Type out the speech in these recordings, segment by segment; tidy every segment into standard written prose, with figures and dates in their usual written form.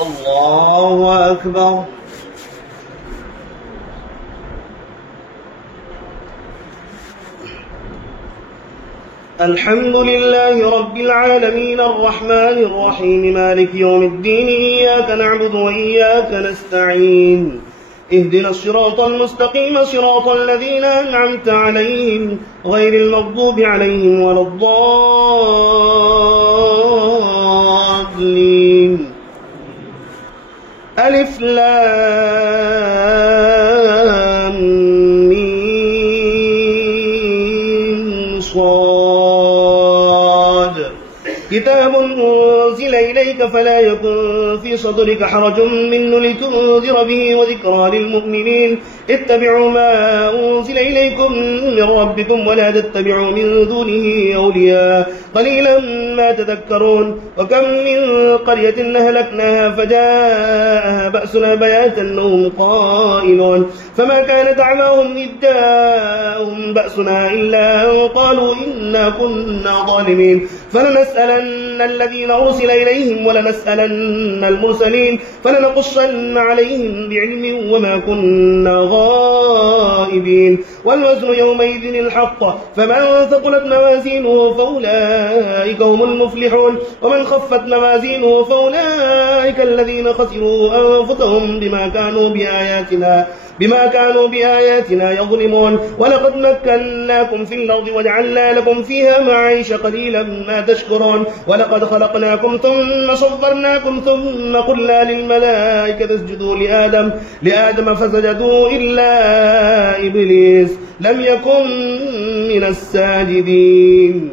الله أكبر. الحمد لله رب العالمين الرحمن الرحيم مالك يوم الدين إياك نعبد وإياك نستعين اهدنا الصراط المستقيم صراط الذين أنعمت عليهم غير المغضوب عليهم ولا الضالين. ألف لام ميم صاد. كتاب أنزل إليك فلا يكن في صدرك حرج منه لتنذر به وذكرى للمؤمنين. اتبعوا ما أنزل إليكم من ربكم ولا تتبعوا من دونه أولياء قليلا ما تذكرون. وكم من قرية أهلكناها فجاءها بأسنا بياتا وهم قائلون فما كان دعواهم إذ جاءهم بأسنا إلا أن قالوا إنا كنا ظالمين. فلنسألن الذين أرسل إليهم ولنسألن المرسلين فلنقصن عليهم بعلم وما كنا غائبين. والوزن يومئذ الحق فمن ثقلت موازينه فأولئك هم المفلحون ومن خفت موازينه فأولئك الذين خسروا أنفسهم بما كانوا بآياتنا يظلمون. ولقد مكناكم في الأرض وجعلنا لكم فيها معيش قليلا ما تشكرون. ولقد خلقناكم ثم صورناكم ثم قلنا للملائكة اسجدوا لآدم فسجدوا إلا إبليس لم يكن من الساجدين.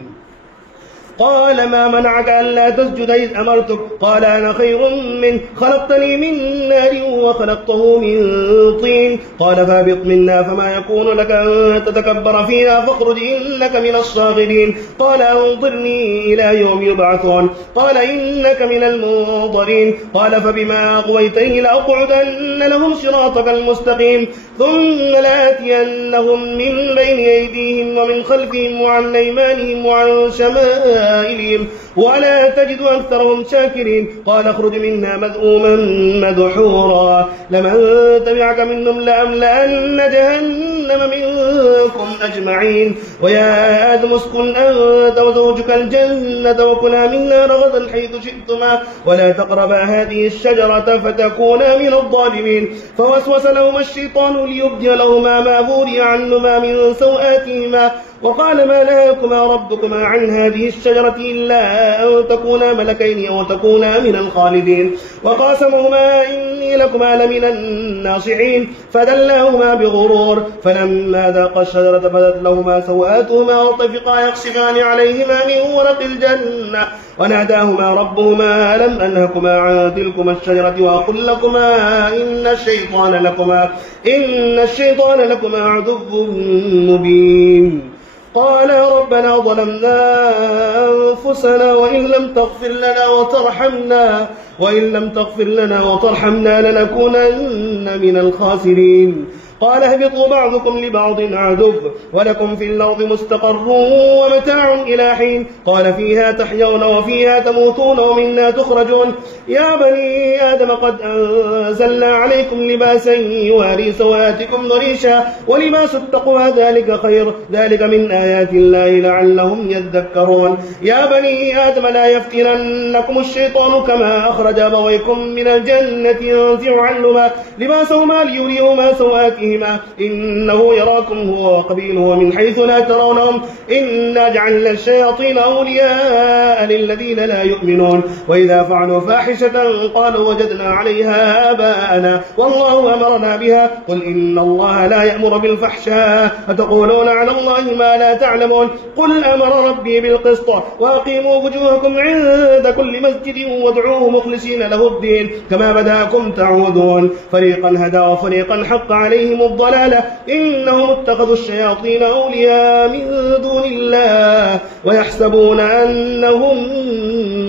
قال ما منعك ألا تسجد إذ أمرتك؟ قال أنا خير منه خلقتني من نار وخلقته من طين. قال فاهبط منا فما يكون لك أن تتكبر فيها فاخرج إنك من الصاغرين. قال أنظرني إلى يوم يبعثون. قال إنك من المنظرين. قال فبما أغويتني لأقعدن لهم صراطك المستقيم ثم لآتينهم من بين أيديهم ومن خلفهم وعن أيمانهم وعن شمائلهم ولا تجد أكثرهم شاكرين. قال اخرج منها مذءوما مدحورا لمن تبعك منهم لأملأن جهنم منكم أجمعين. ويا آدم اسكن أنت وزوجك الجنة وكلا منها رغدا حيث شئتما ولا تقربا هذه الشجرة فتكونا من الظالمين. فوسوس لهما الشيطان ليبدي لهما ما بوري عنهما من سوآتهما وقال ما نهاكما ربكما عن هذه الشجرة إلا أن تكونا ملكين أو تكونا من الخالدين. وقاسمهما إني لكما لمن الناصحين فدلاهما بغرور فلما ذاقا الشجرة بدت لهما سوآتهما وطفقا يخصفان عليهما من ورق الجنة وناداهما ربهما ألم أنهكما عن تلكما الشجرة وأقل لكما إن الشيطان لكما عدو مبين. قال ربنا ظلمنا أنفسنا وإن لم تغفر لنا وترحمنا لنكونن من الخاسرين. قال اهبطوا بعضكم لبعض عدو ولكم في الأرض مستقر ومتاع إلى حين. قال فيها تحيون وفيها تموتون ومنها تخرجون. يا بني آدم قد أنزلنا عليكم لباسا يواري سوآتكم وريشا ولباس التقوى ذلك خير ذلك من آيات الله لعلهم يذكرون. يا بني آدم لا يفتننكم الشيطان كما أخرج أبويكم من الجنة ينزع عنهما لباسهما ليريهما سوآتهما إنه يراكم هو وقبيله من حيث لا ترونهم إنا جعلنا الشياطين أولياء للذين لا يؤمنون. وإذا فعلوا فاحشة قالوا وجدنا عليها آباءنا والله أمرنا بها قل إن الله لا يأمر بالفحشاء أتقولون على الله ما لا تعلمون. قل أمر ربي بالقسط وأقيموا وجوهكم عند كل مسجد وادعوه مخلصين له الدين كما بداكم تعودون. فريقا هدى وفريقا حق عليهم الضلالة إنهم اتخذوا الشياطين أولياء من دون الله ويحسبون أنهم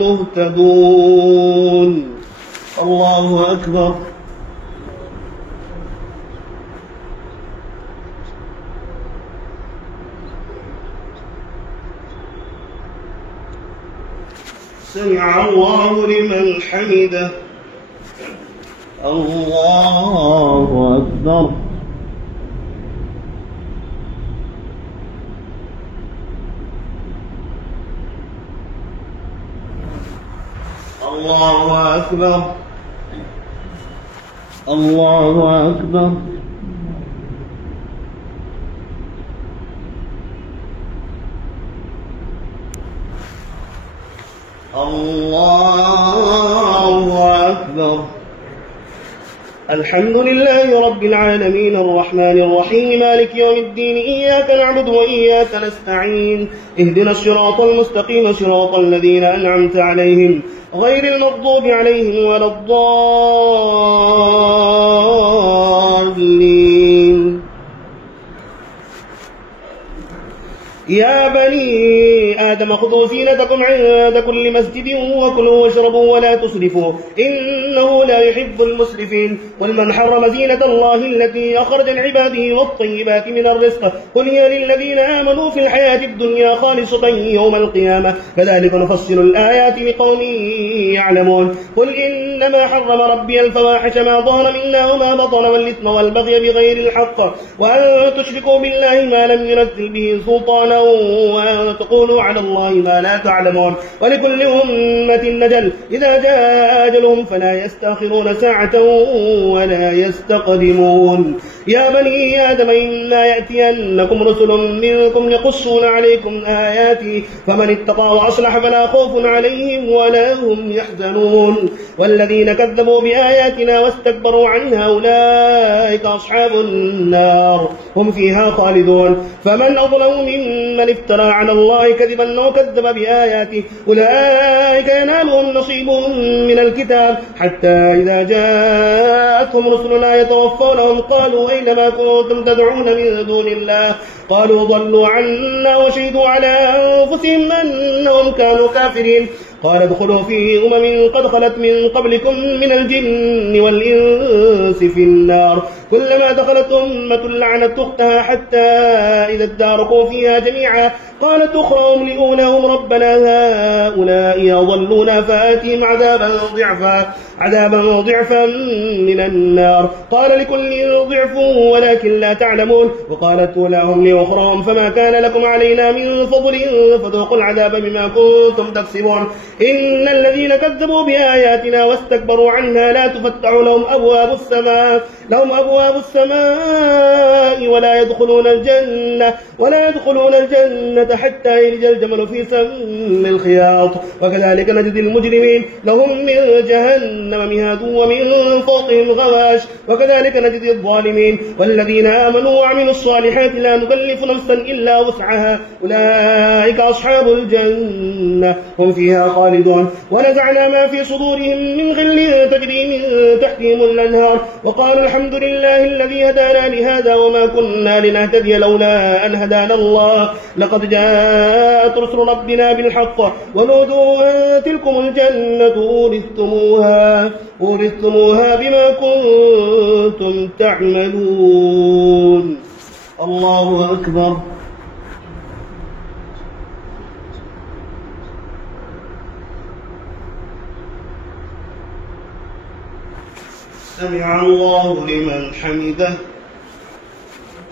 مهتدون. الله أكبر. سمع الله لمن حمده. الله أكبر. الله أكبر. الله أكبر. الله أكبر. الحمد لله رب العالمين الرحمن الرحيم مالك يوم الدين إياك نعبد وإياك نستعين اهدنا الصراط المستقيم صراط الذين أنعمت عليهم غير المغضوب عليهم ولا الضالين. يا بني آدم خذوا زينتكم عند كل مسجد وكلوا واشربوا ولا تسرفوا إنه لا يحب المسرفين. قل من حرم زينة الله التي أخرج لعباده والطيبات من الرزق قل هي للذين آمنوا في الحياة الدنيا خالصة يوم القيامة كذلك نفصل الآيات لقوم يعلمون. قل إنما حرم ربي الفواحش ما ظهر منها وما بطن والإثم والبغي بغير الحق وأن تشركوا بالله ما لم ينزل به سلطانا وأن تقولوا على الله ما لا تعلمون. ولكل أمة نجل إذا جاء أجلهم فلا يستأخرون ساعة ولا يستقدمون. يا بني آدم إما يأتينكم رسل منكم يقصون عليكم آياتي فمن اتقى وأصلح فلا خوف عليهم ولا هم يحزنون. والذين كذبوا بآياتنا واستكبروا عنها أولئك أصحاب النار هم فيها خالدون. فمن أظلم ممن افترى على الله كذبا أو كذب بآياته أولئك ينالهم نصيبهم من الكتاب حتى إذا جاءتهم رسلنا يتوفونهم قالوا أينما كنتم تدعون من دون الله قالوا ضلوا عنا وشهدوا على أنفسهم أنهم كانوا كافرين. قال ادخلوا في قد خلت من قبلكم من الجن والإنس في النار كلما دخلت أمة لعنت أختها حتى إذا اداركوا فيها جميعا قالت أخراهم لأولاهم ربنا هؤلاء أضلونا فآتهم عذابا ضعفا من النار قال لكل ضعف ولكن لا تعلمون. وقالت أولاهم لأخراهم فما كان لكم علينا من فضل فذوقوا العذاب بما كنتم تكسبون. إن الذين كذبوا بآياتنا واستكبروا عنها لا تفتح لهم أبواب السماء ولا يدخلون الجنة حتى يلج الجمل في سم الخياط وكذلك نجزي المجرمين لهم من جهنم مهاد ومن فوقهم غواش وكذلك نجزي الظالمين. والذين آمنوا وعملوا الصالحات لا نكلف نفسا إلا وسعها أولئك أصحاب الجنة هم فيها خالدون. ونزعنا ما في صدورهم من غل تجري من تحتهم الأنهار وقالوا الحمد لله الذي هدانا لهذا وما كنا لنهتدي لولا أن هدانا الله لقد جاءت رسل ربنا بالحق ونودوا أن تلكم الجنة أورثتموها بما كنتم تعملون. الله أكبر. سمع الله لمن حمده.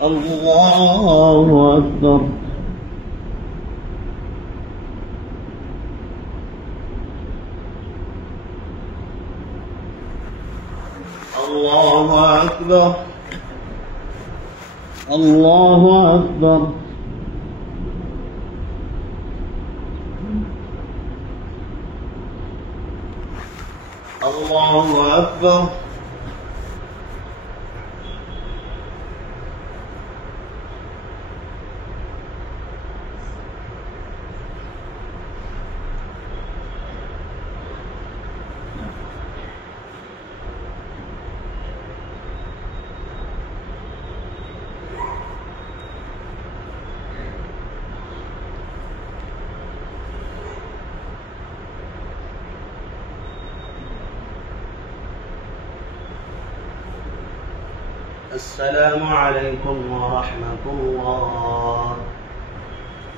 الله أكبر. الله أكبر. الله أكبر. الله أكبر. السلام عليكم ورحمة الله.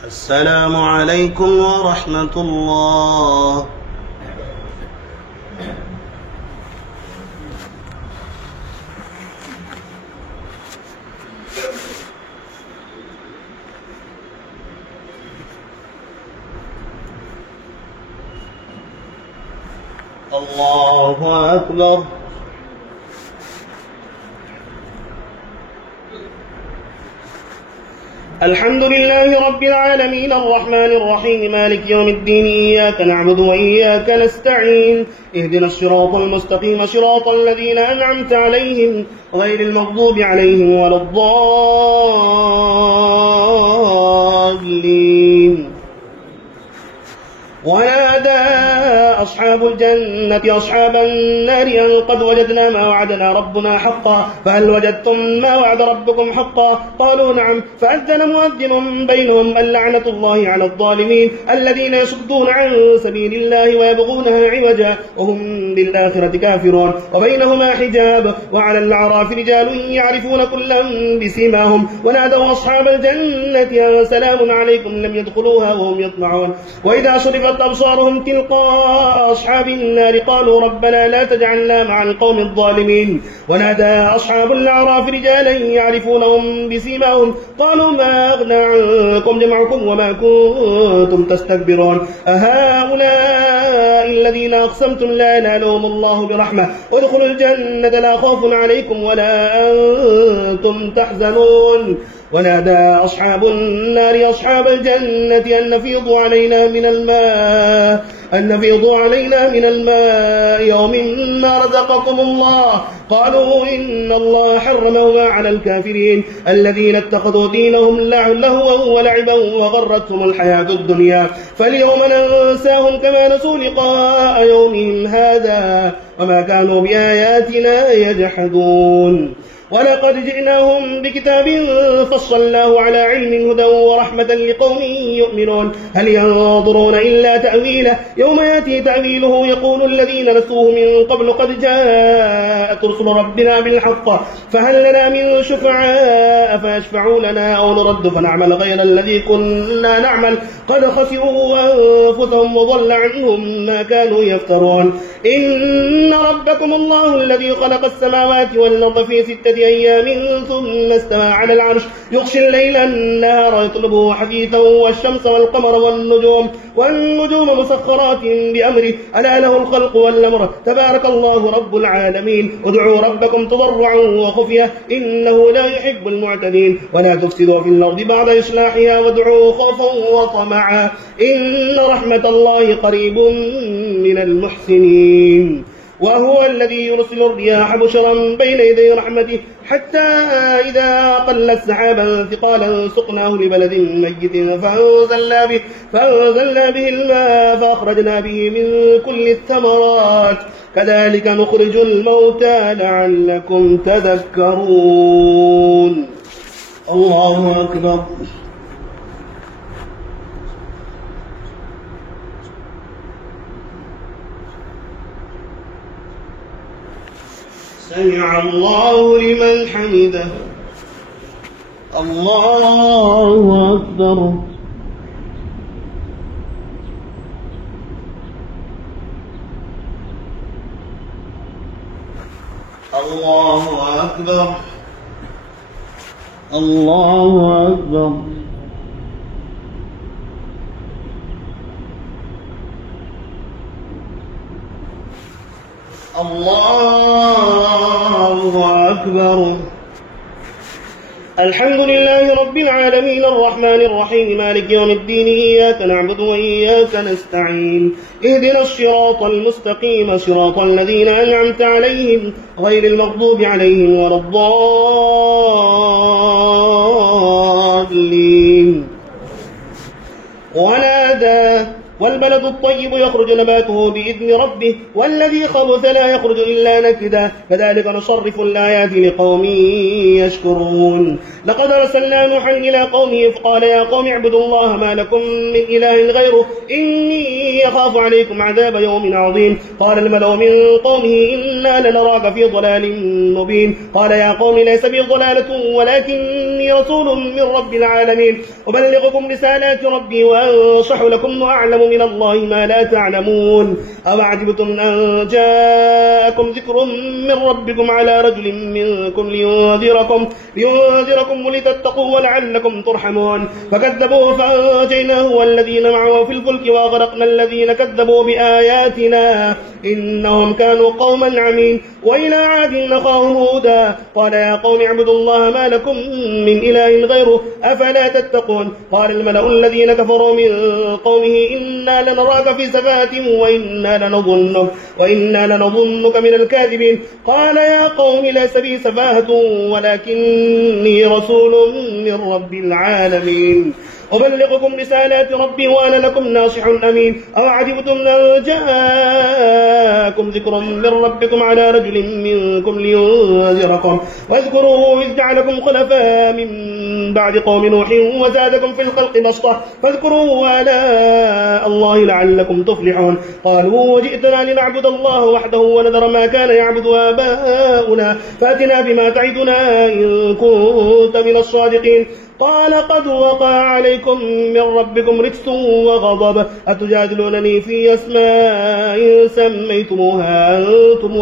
السلام عليكم ورحمة الله. الله أكبر. الحمد لله رب العالمين الرحمن الرحيم مالك يوم الدين إياك نعبد وإياك نستعين اهدنا الصراط المستقيم صراط الذين أنعمت عليهم غير المغضوب عليهم ولا الضالين. ونادى أصحاب الجنة أصحاب النار أن قد وجدنا ما وعدنا ربنا حقا فهل وجدتم ما وعد ربكم حقا قالوا نعم فأذن مؤذن بينهم اللعنة الله على الظالمين الذين يصدون عن سبيل الله ويبغونها عوجا وهم بالآخرة كافرون وبينهما حجاب وعلى الأعراف رجال يعرفون كلا بسيماهم ونادوا أصحاب الجنة سلام عليكم لم يدخلوها وهم يطمعون وإذا صرفت أبصارهم تلقاء أصحاب النار قالوا ربنا لا تجعلنا مع القوم الظالمين ونادى أصحاب الأعراف رجالا يعرفونهم بسيماهم قالوا ما أغنى عنكم جمعكم وما كنتم تستكبرون أهؤلاء الذين أقسمتم لا ينالهم الله برحمة وادخلوا الجنة لا خوف عليكم ولا أنتم تحزنون. ونادى أصحاب النار أصحاب الجنة أن نفيضوا علينا من الماء يوم ما رزقكم الله قالوا إن الله حرمهما على الكافرين الذين اتخذوا دينهم لهوا ولعبا وغرتهم الحياة الدنيا فاليوم ننساهم كما نسوا لقاء يومهم هذا وما كانوا بآياتنا يجحدون. ولقد جئناهم بكتاب فصلناه على علم هدى ورحمة لقوم يؤمنون هل ينظرون إلا تأويله يوم يأتي تأويله يقول الذين نسوه من قبل قد جاءت رسل ربنا بالحق فهل لنا من شفعاء فيشفعوا لنا أو نرد فنعمل غير الذي كنا نعمل قد خسروا أنفسهم وضل عنهم ما كانوا يفترون. إن ربكم الله الذي خلق السماوات والأرض في 6 أيام ثم استوى على العرش يغشي الليل النهار يطلبه حثيثا والشمس والقمر والنجوم مسخرات بأمره ألا له الخلق والأمر تبارك الله رب العالمين. ادعوا ربكم تضرعا وخفية إنه لا يحب المعتدين ولا تفسدوا في الأرض بعد إصلاحها وادعوه خوفا وطمعا إن رحمة الله قريب من المحسنين. وهو الذي يرسل الرياح بشرا بين يدي رحمته حتى إذا قلت سحابا ثقالا سقناه لبلد ميت فأنزلنا به الماء فأخرجنا به من كل الثمرات كذلك نخرج الموتى لعلكم تذكرون. الله أكبر. سمع الله لمن حمده. الله أكبر. الله أكبر. الله أكبر. الله أكبر. الحمد لله رب العالمين الرحمن الرحيم مالك يوم الدين إياك نعبد وإياك نستعين اهدنا الصراط المستقيم صراط الذين أنعمت عليهم غير المغضوب عليهم ولا الضالين. ونادى والبلد الطيب يخرج نباته بإذن ربه والذي خبث لا يخرج إلا نكدا كذلك نصرف الآيات لقوم يشكرون. لقد أرسلنا نوحا إلى قومه فقال يا قوم اعبدوا الله ما لكم من إله غيره إني أخاف عليكم عذاب يوم عظيم. قال الملأ من قومه إنا لنراك في ضلال مبين. قال يا قوم ليس بي ضلالة ولكني رسول من رب العالمين أبلغكم رسالات ربي وأنصح لكم وأعلم من الله ما لا تعلمون. أوعجبتم أن جاءكم ذكر من ربكم على رجل منكم لينذركم ولتتقوا ولعلكم ترحمون. فكذبوه فأنجيناه والذين معه في الفلك وأغرقنا الذين كذبوا بآياتنا إنهم كانوا قوما عمين. وإلى عاد أخاهم هودا قال يا قوم اعبدوا الله ما لكم من إله غيره أفلا تتقون. قال الملأ الذين كفروا من قومه إنا لنراك في سفاهة وإنا لنظنك من الكاذبين. قال يا قوم ليس بي سفاهة ولكني رسول من رب العالمين أبلغكم رسالات ربي وأنا لكم ناصح أمين. أو عجبتم أن جاءكم ذكر من ربكم على رجل منكم لينذركم واذكروا إذ جعلكم خلفاء من بعد قوم نوح وزادكم في الخلق بسطة فاذكروا آلاء الله لعلكم تفلحون. قالوا وجئتنا لنعبد الله وحده ونذر ما كان يعبد آباؤنا فأتنا بما تعدنا إن كنت من الصادقين. قال قد وقع عليكم من ربكم رجس وغضب أتجادلونني في أسماء سميتموها أنتم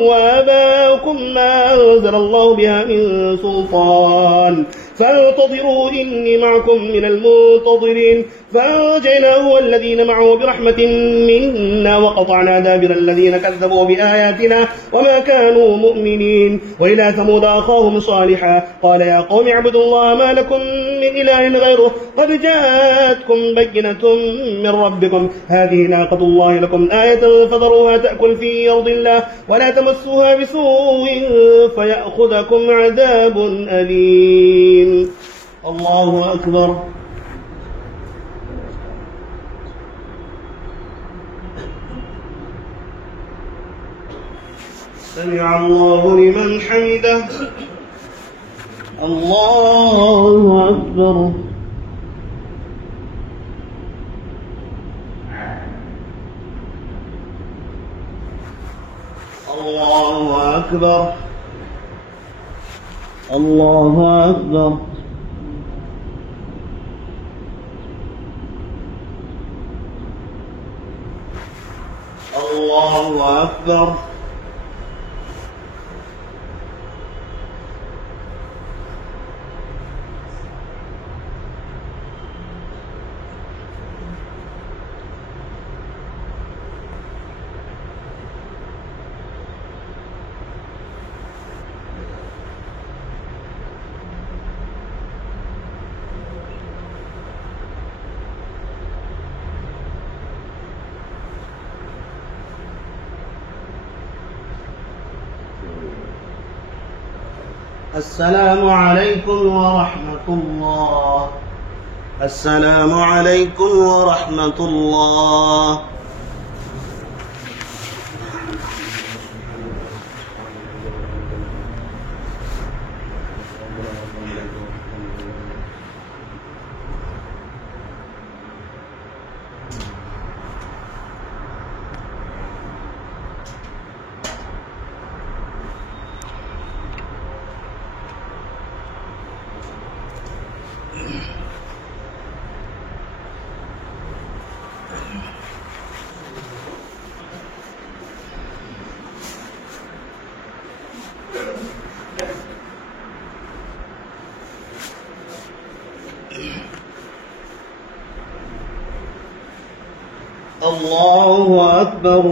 وآباؤكم ما أنزل الله بها من سلطان فانتظروا إني معكم من المنتظرين. فأنجيناه والذين معه برحمة منا وقطعنا دابر الذين كذبوا بآياتنا وما كانوا مؤمنين. وإلى ثمود أخاهم صالحا قال يا قوم اعبدوا الله ما لكم من إله غيره قد جاءتكم بينة من ربكم هذه ناقة الله لكم آية فذروها تأكل في أرض الله ولا تمسوها بسوء فيأخذكم عذاب أليم. الله أكبر. سمع الله لمن حمده. الله أكبر. الله أكبر. الله أكبر. الله أكبر. السلام عليكم ورحمة الله. السلام عليكم ورحمة الله. الله أكبر.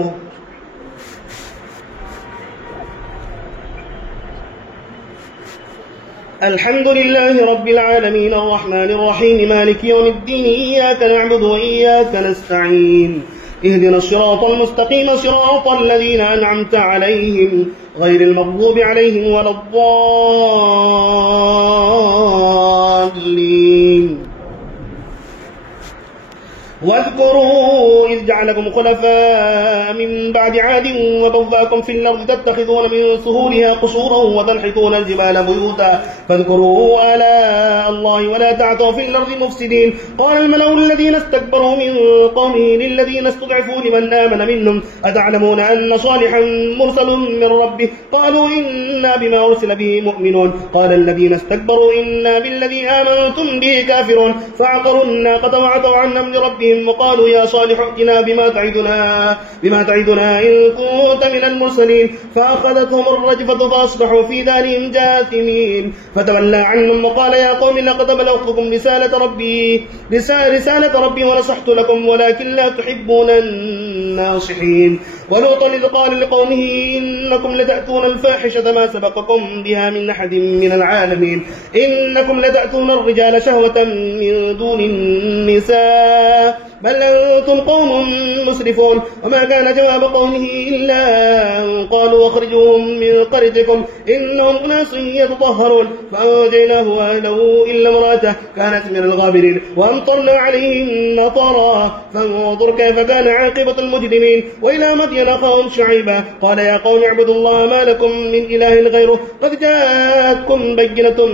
الحمد لله رب العالمين الرحمن الرحيم مالك يوم الدين إياك نعبد وإياك نستعين اهدنا الصراط المستقيم صراط الذين أنعمت عليهم غير المغضوب عليهم ولا الضالين. واذكروا إذ جعلكم خلفاء من بعد عاد وبوأكم في الأرض تتخذون من سهولها قصورا وتنحتون الجبال بيوتا فاذكروا آلاء الله ولا تعثوا في الأرض مفسدين. قال الملأ الذين استكبروا من قومه للذين استضعفوا لمن آمن منهم أتعلمون أن صالحا مرسل من ربه قالوا إنا بما أرسل به مؤمنون. قال الذين استكبروا إنا بالذي آمنتم به كافرون فعقروا الناقة وعتوا عن أمر ربهم قومهم وقالوا يا صالح ائتنا بما تعدنا إن كنت من المرسلين فأخذتهم الرجفة فأصبحوا في دارهم جاثمين فتولى عنهم وقال يا قوم لقد بلغتكم رسالة ربي ونصحت لكم ولكن لا تحبون الناصحين. ولوطا إذ قال لقومه إنكم لتأتون الفاحشة ما سبقكم بها من أحد من العالمين إنكم لتأتون الرجال شهوة من دون النساء بل أنتم قوم مسرفون. وما كان جواب قومه إلا أن قالوا أخرجوهم من قريتكم إنهم أناس يتطهرون فأنجيناه وأهله إلا امرأته كانت من الغابرين وأمطرنا عليهم مطرا فانظر كيف كان عاقبة المجرمين. وإلى مدين أخاهم شعيبا قال يا قوم اعبدوا الله ما لكم من إله غيره قد جاءتكم بينة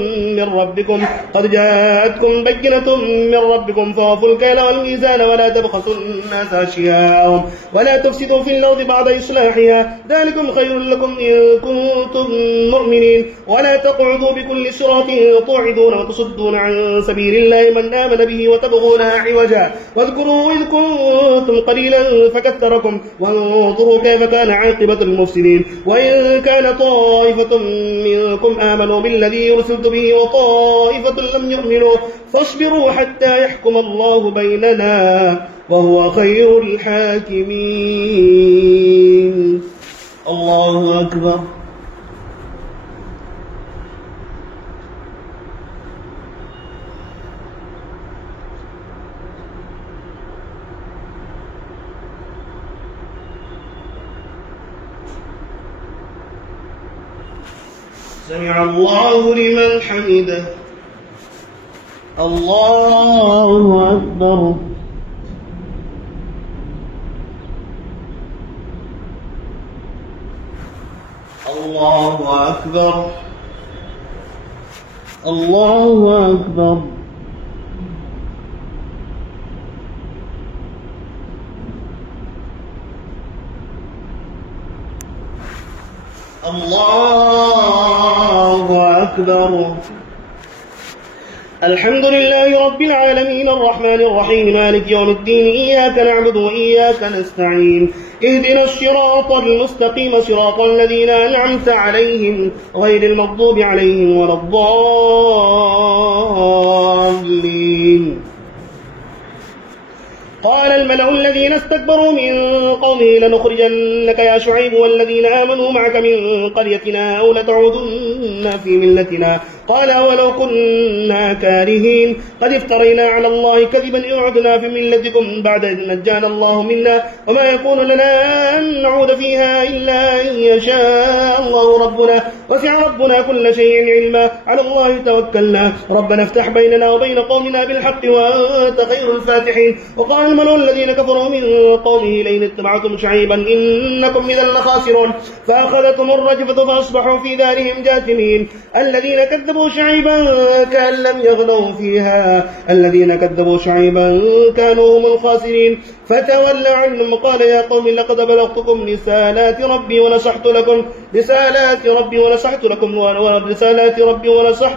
من ربكم فوفوا الكيل والميزان ولا تبخسوا الناس أشياءهم ولا تفسدوا في الأرض بعد إصلاحها ذلكم خير لكم إن كنتم مؤمنين. ولا تقعدوا بكل صراط توعدون وتصدون عن سبيل الله من آمن به وتبغونها عوجا واذكروا إذ كنتم قليلا فكثركم وانظروا كيف كان عاقبة المفسدين. وإن كان طائفة منكم آمنوا بالذي أرسلت به وطائفة لم يؤمنوا فاصبروا حتى يحكم الله بيننا وهو خير الحاكمين. الله أكبر. سمع الله لمن حمده. الله أكبر. الله أكبر. الله أكبر. الله أكبر. الحمد لله رب العالمين الرحمن الرحيم مالك يوم الدين إياك نعبد وإياك نستعين اهدنا الصراط المستقيم صراط الذين أنعمت عليهم غير المغضوب عليهم ولا الضالين. قال الملأ الذين استكبروا من قومه لنخرجنك يا شعيب والذين آمنوا معك من قريتنا أو لتعودن في ملتنا قال ولو كنا كارهين قد افترينا على الله كذبا إن عدنا في ملتكم بعد إذ نجانا الله منا وما يكون لنا أن نعود فيها إلا أن يشاء الله ربنا وسع ربنا كل شيء علما على الله توكلنا ربنا افتح بيننا وبين قومنا بالحق وأنت خير الفاتحين. وقال الملأ الذين كفروا من قومه لئن اتبعتم شعيبا إنكم إذا لخاسرون فأخذتهم الرجفة فأصبحوا في دارهم جاثمين. الذين كذبوا شعيبا كأن لم يغنوا فيها الذين كذبوا شعيبا كانوا هم الخاسرين. فتولى عنهم وقال يا قوم لقد بلغتكم رسالات ربي ونصحت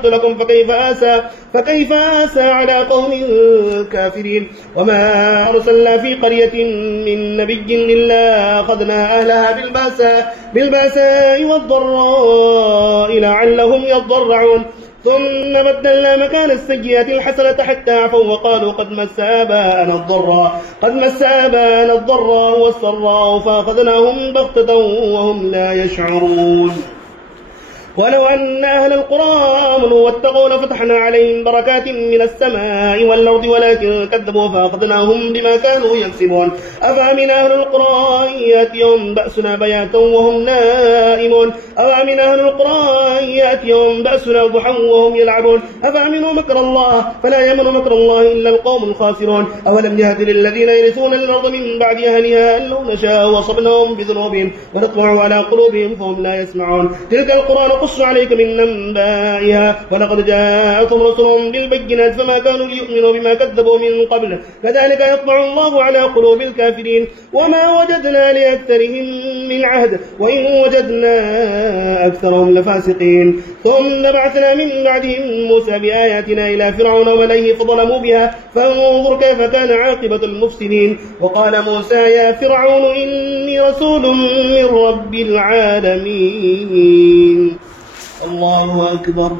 لكم فكيف آسى على قوم كافرين. وما أرسلنا في قرية من نبي إلا أخذنا أهلها بالباساء والضراء لعلهم يضرعون ثم بدلنا مكان السيئات الحسنة حتى عفوا وقالوا قد مس آباءنا الضراء والسراء فأخذناهم بغتة وهم لا يشعرون. ولو أن أهل القرى آمنوا واتقوا لفتحنا عليهم بركات من السماء والأرض ولكن كذبوا فأخذناهم بما كانوا يكسبون. أفأمن أهل القرى أن يأتيهم بأسنا بياتا وهم نائمون أفأمن أهل القرى أن يأتيهم بأسنا ضحى وهم يلعبون أفأمنوا مكر الله فلا يأمن مكر الله إلا القوم الخاسرون. أولم يهد للذين يرثون الأرض من بعد أهلها أن لو نشاء وصبناهم بذنوبهم ونطبع على قلوبهم فهم لا يسمعون. تلك القرى نقص عليك من أنبائها ولقد جاءتهم رسلهم بالبينات فما كانوا ليؤمنوا بما كذبوا من قبل كذلك يطبع الله على قلوب الكافرين وما وجدنا لأكثرهم من عهد وإن وجدنا أكثرهم لفاسقين ثم بعثنا من بعدهم موسى بآياتنا إلى فرعون وملئه فظلموا بها فانظر كيف كان عاقبة المفسدين وقال موسى يا فرعون إني رسول من رب العالمين. الله أكبر.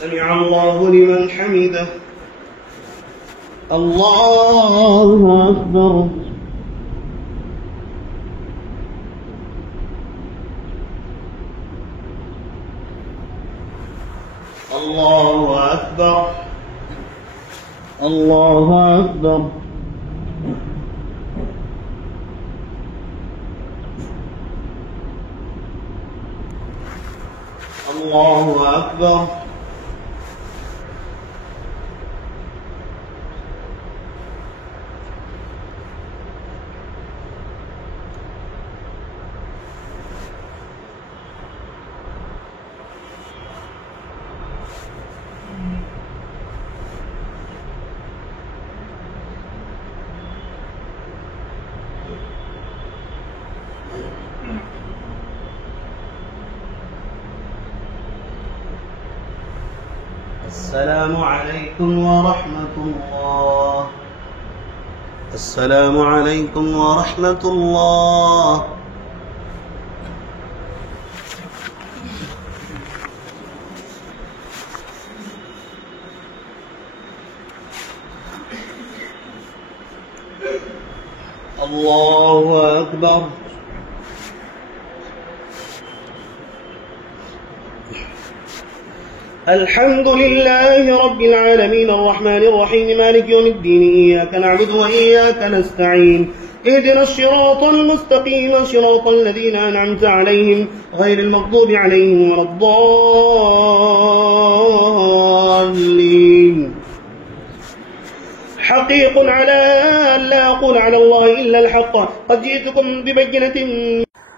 سمع الله لمن حمده. الله أكبر. الله أكبر. الله أكبر. الله أكبر. السلام عليكم ورحمة الله. السلام عليكم ورحمة الله. الله أكبر. الحمد لله رب العالمين الرحمن الرحيم مالك يوم الدين إياك نعبد وإياك نستعين اهدنا الصراط المستقيم صراط الذين أنعمت عليهم غير المغضوب عليهم ولا الضالين. حقيق على أن لا أقول على الله إلا الحق قد جئتكم ببينة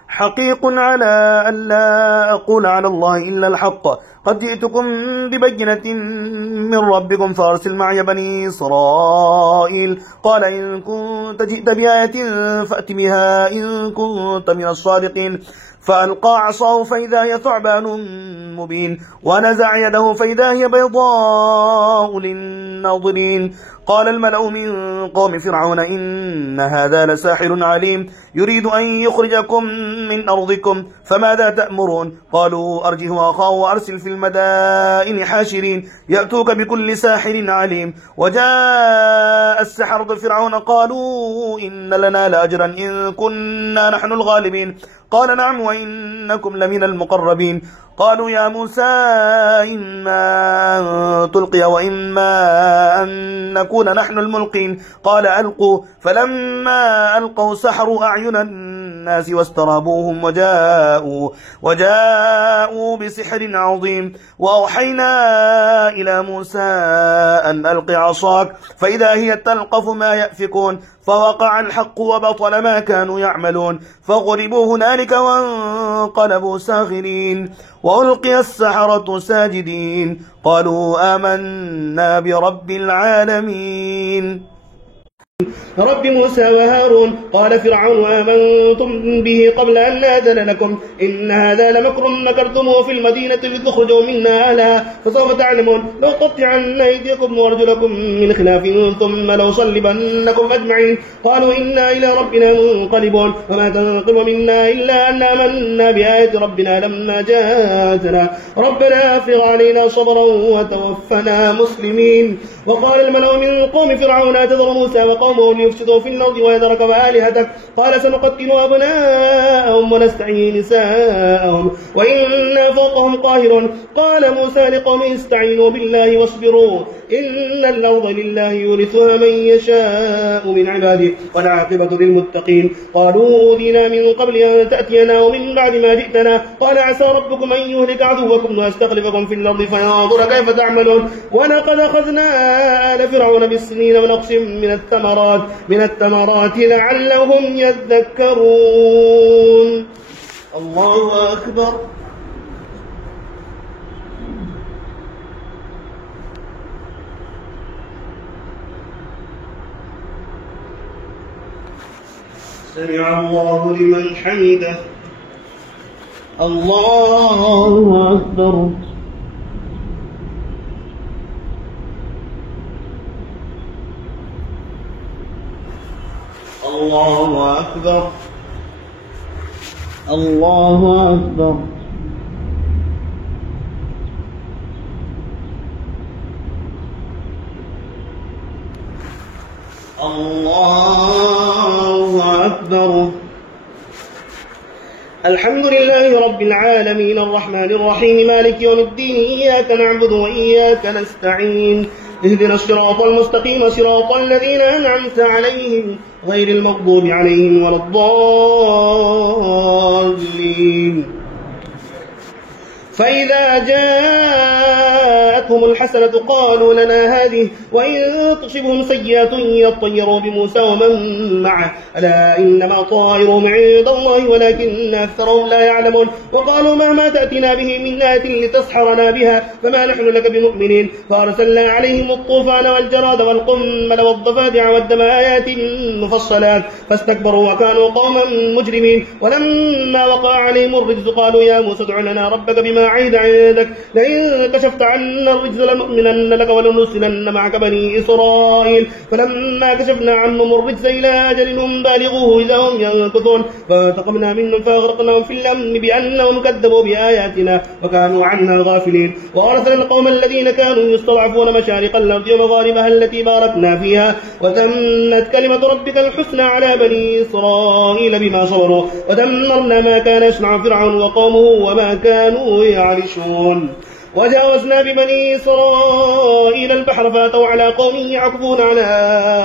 حقيق على أن لا أقول على الله إلا الحق قد جئتكم ببينة من ربكم فأرسل معي بني إسرائيل. قال إن كنت جئت بآية فأت بها إن كنت من الصادقين. فألقى عصاه فإذا هي ثعبان مبين ونزع يده فإذا هي بيضاء للناظرين. قال الملأ من قوم فرعون إن هذا لساحر عليم يريد أن يخرجكم من أرضكم فماذا تأمرون؟ قالوا أرجه وأخاه وأرسل في المدائن حاشرين يأتوك بكل ساحر عليم. وجاء السحرة فرعون قالوا إن لنا لأجرا إن كنا نحن الغالبين. قال نعم وإنكم لمن المقربين. قالوا يا موسى إما أن تلقي وإما أن نكون نحن الملقين. قال ألقوا. فلما ألقوا سحروا أعين الناس واسترهبوهم وجاءوا بسحر عظيم. وأوحينا إلى موسى أن ألق عصاك فإذا هي تلقف ما يأفكون. فوقع الحق وبطل ما كانوا يعملون فغلبوا هنالك وانقلبوا ساغرين. وألقي السحرة ساجدين قالوا آمنا برب العالمين. رب موسى وهارون. قال فرعون آمنتم به قبل أن نأذن لكم إن هذا لمكر مكرتموه في المدينة لتخرجوا منا أهلها فسوف تعلمون لأقطعن أيديكم وأرجلكم من خلاف ثم لأصلبنكم أجمعين. قالوا إنا إلى ربنا منقلبون وما تنقم منا إلا أن آمنا بآية ربنا لما جاءتنا ربنا أفرغ علينا صبرا وتوفنا مسلمين. وقال الملأ من قوم فرعون أتذر موسى وقومه ليفسدوا في الأرض ويذرك وآلهتك قال سنقتل أبناءهم ونستحيي نساءهم وإنا فوقهم قاهرون. قال موسى لقومه استعينوا بالله واصبروا إن الأرض لله يورثها من يشاء من عباده والعاقبة للمتقين. قالوا أوذينا من قبل أن تأتينا ومن بعد ما جئتنا قال عسى ربكم أن يهلك عدوكم ويستخلفكم في الأرض فينظر كيف تعملون. ولقد أخذنا آل فرعون بالسنين ونقص من الثمرات لعلهم يذكرون. الله أكبر. سمع الله لمن حمده. الله أكبر. الله أكبر. الله أكبر. الله أكبر. الحمد لله رب العالمين الرحمن الرحيم مالك يوم الدين إياك نعبد وإياك نستعين اهدنا الصراط المستقيم صراط الذين أنعمت عليهم غير المغضوب عليهم ولا الضالين. فإذا جاءتهم الحسنة قالوا لنا هذه وإن تصبهم سيئة يطيروا بموسى ومن معه ألا إنما طائرهم عند الله ولكن أكثرهم لا يعلمون. وقالوا مهما تأتنا به من آية لتسحرنا بها فما نحن لك بمؤمنين. فأرسلنا عليهم الطوفان والجراد والقمل والضفادع والدم آيات مفصلات فاستكبروا وكانوا قوما مجرمين. ولما وقع عليهم الرجز قالوا يا موسى ادع لنا ربك بما عهد عندك لئن كشفت عنا الرجز لنؤمنن لك ولنرسلن معك بني إسرائيل. فلما كشفنا عنهم الرجز إلى أجل هم بالغوه إذا هم ينكثون فانتقمنا منهم فأغرقناهم في اليم بأنهم كذبوا بآياتنا وكانوا عنها غافلين. وأرسلنا القوم الذين كانوا يستضعفون مشارق الأرض ومغاربها التي باركنا فيها وتمت كلمة ربك الحسنى على بني إسرائيل بما صبروا ودمرنا ما كان يصنع فرعون وقومه وما كانوا يعرشون. وجاوزنا ببني إسرائيل البحر فأتوا على قوم يعكفون على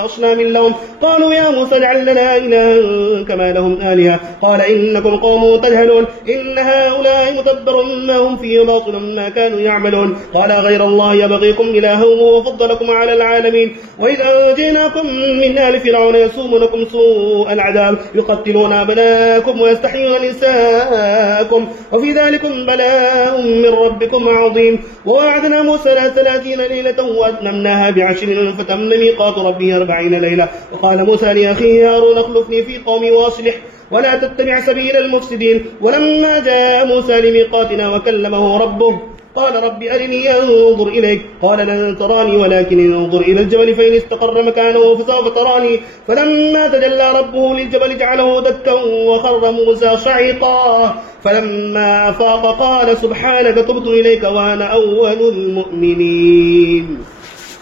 أصنام لهم قالوا يا موسى اجعل لنا إلها كما لهم آلهة قال إنكم قوم تجهلون إن هؤلاء متبر ما هم فيه وباطل ما كانوا يعملون. قال غير الله يبغيكم إلها وفضلكم على العالمين. وإذا أنجيناكم من آل فرعون يسومونكم سوء العذاب يقتلون أبناءكم ويستحيون نساءكم وفي ذلكم بلاء من ربكم عظيم. ووعدنا موسى 30 ليلة وأتممناها ب10 فتم ميقات ربه 40 ليلة. وقال موسى لأخيه هارون اخلفني في قومي وأصلح ولا تتبع سبيل المفسدين. ولما جاء موسى لميقاتنا وكلمه ربه قال رب أرني أنظر إليك قال لن تراني ولكن انظر إلى الجبل فإن استقر مكانه فسوف تراني. فلما تجلى ربه للجبل جعله دكا وخر موسى صعقا فلما أفاق قال سبحانك تبت إليك وأنا أول المؤمنين.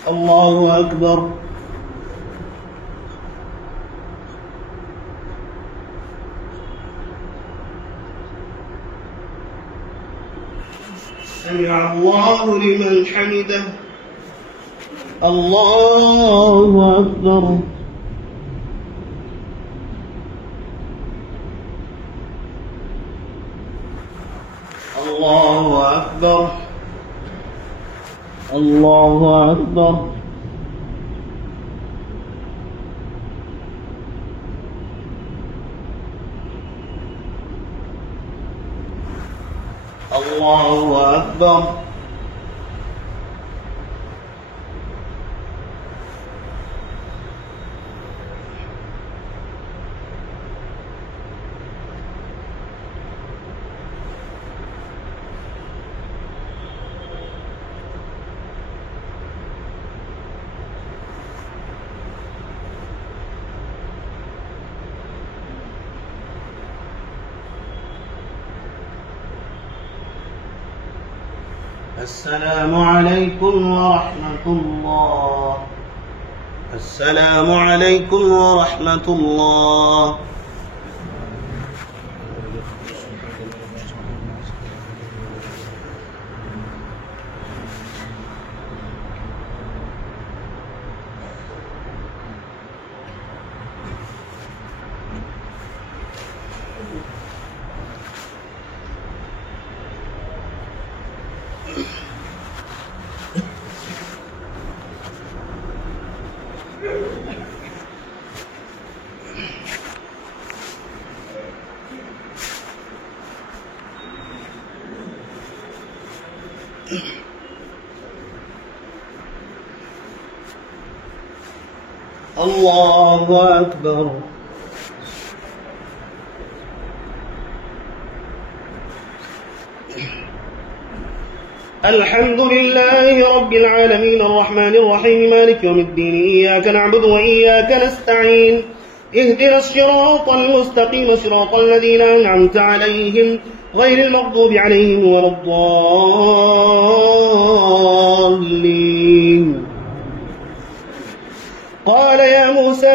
الله أكبر. سمع الله لمن حمده. الله أكبر. الله أكبر. الله أكبر. الله أكبر. السلام عليكم ورحمة الله. السلام عليكم ورحمة الله. الله أكبر. الحمد لله رب العالمين الرحمن الرحيم مالك يوم الدين إياك نعبد وإياك نستعين اهدنا الصراط المستقيم صراط الذين أنعمت عليهم غير المغضوب عليهم ولا الضالين. قال يا موسى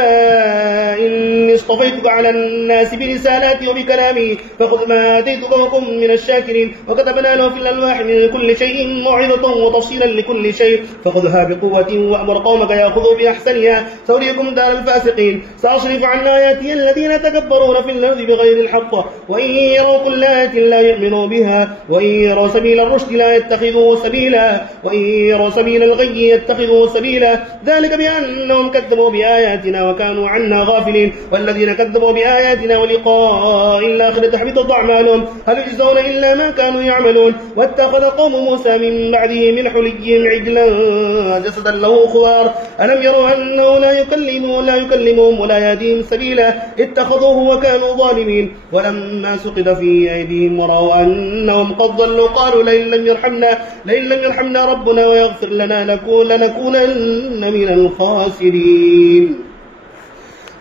إني اصطفيتك على الناس برسالاتي وبكلامي فخذ ما آتيتك وكن من الشاكرين. وكتبنا له في الألواح من كل شيء موعظة وتفصيلا لكل شيء فخذها بقوة وأمر قومك يأخذوا بأحسنها سأريكم دار الفاسقين. سأصرف عن آياتي الذين يتكبرون في الأرض بغير الحق وإن يروا كل آية لا يؤمنوا بها وإن يروا سبيل الرشد لا يتخذوه سبيلا وإن يروا سبيل الغي يتخذوه سبيلا ذلك بأنهم كذبوا بآياتنا وكانوا عنها غافلين. والذين كذبوا بآياتنا ولقاء الآخرة حبطت أعمالهم هل يجزون إلا ما كانوا يعملون. واتخذ قوم موسى من بعده من حليهم عجلا جسدا له خوار ألم يروا أنه لا يكلمهم ولا يهديهم سبيلا اتخذوه وكانوا ظالمين. ولما سقط في أيديهم ورأوا أنهم قد ضلوا قالوا لئن لم يرحمنا ربنا ويغفر لنا لنكونن من الخاسرين.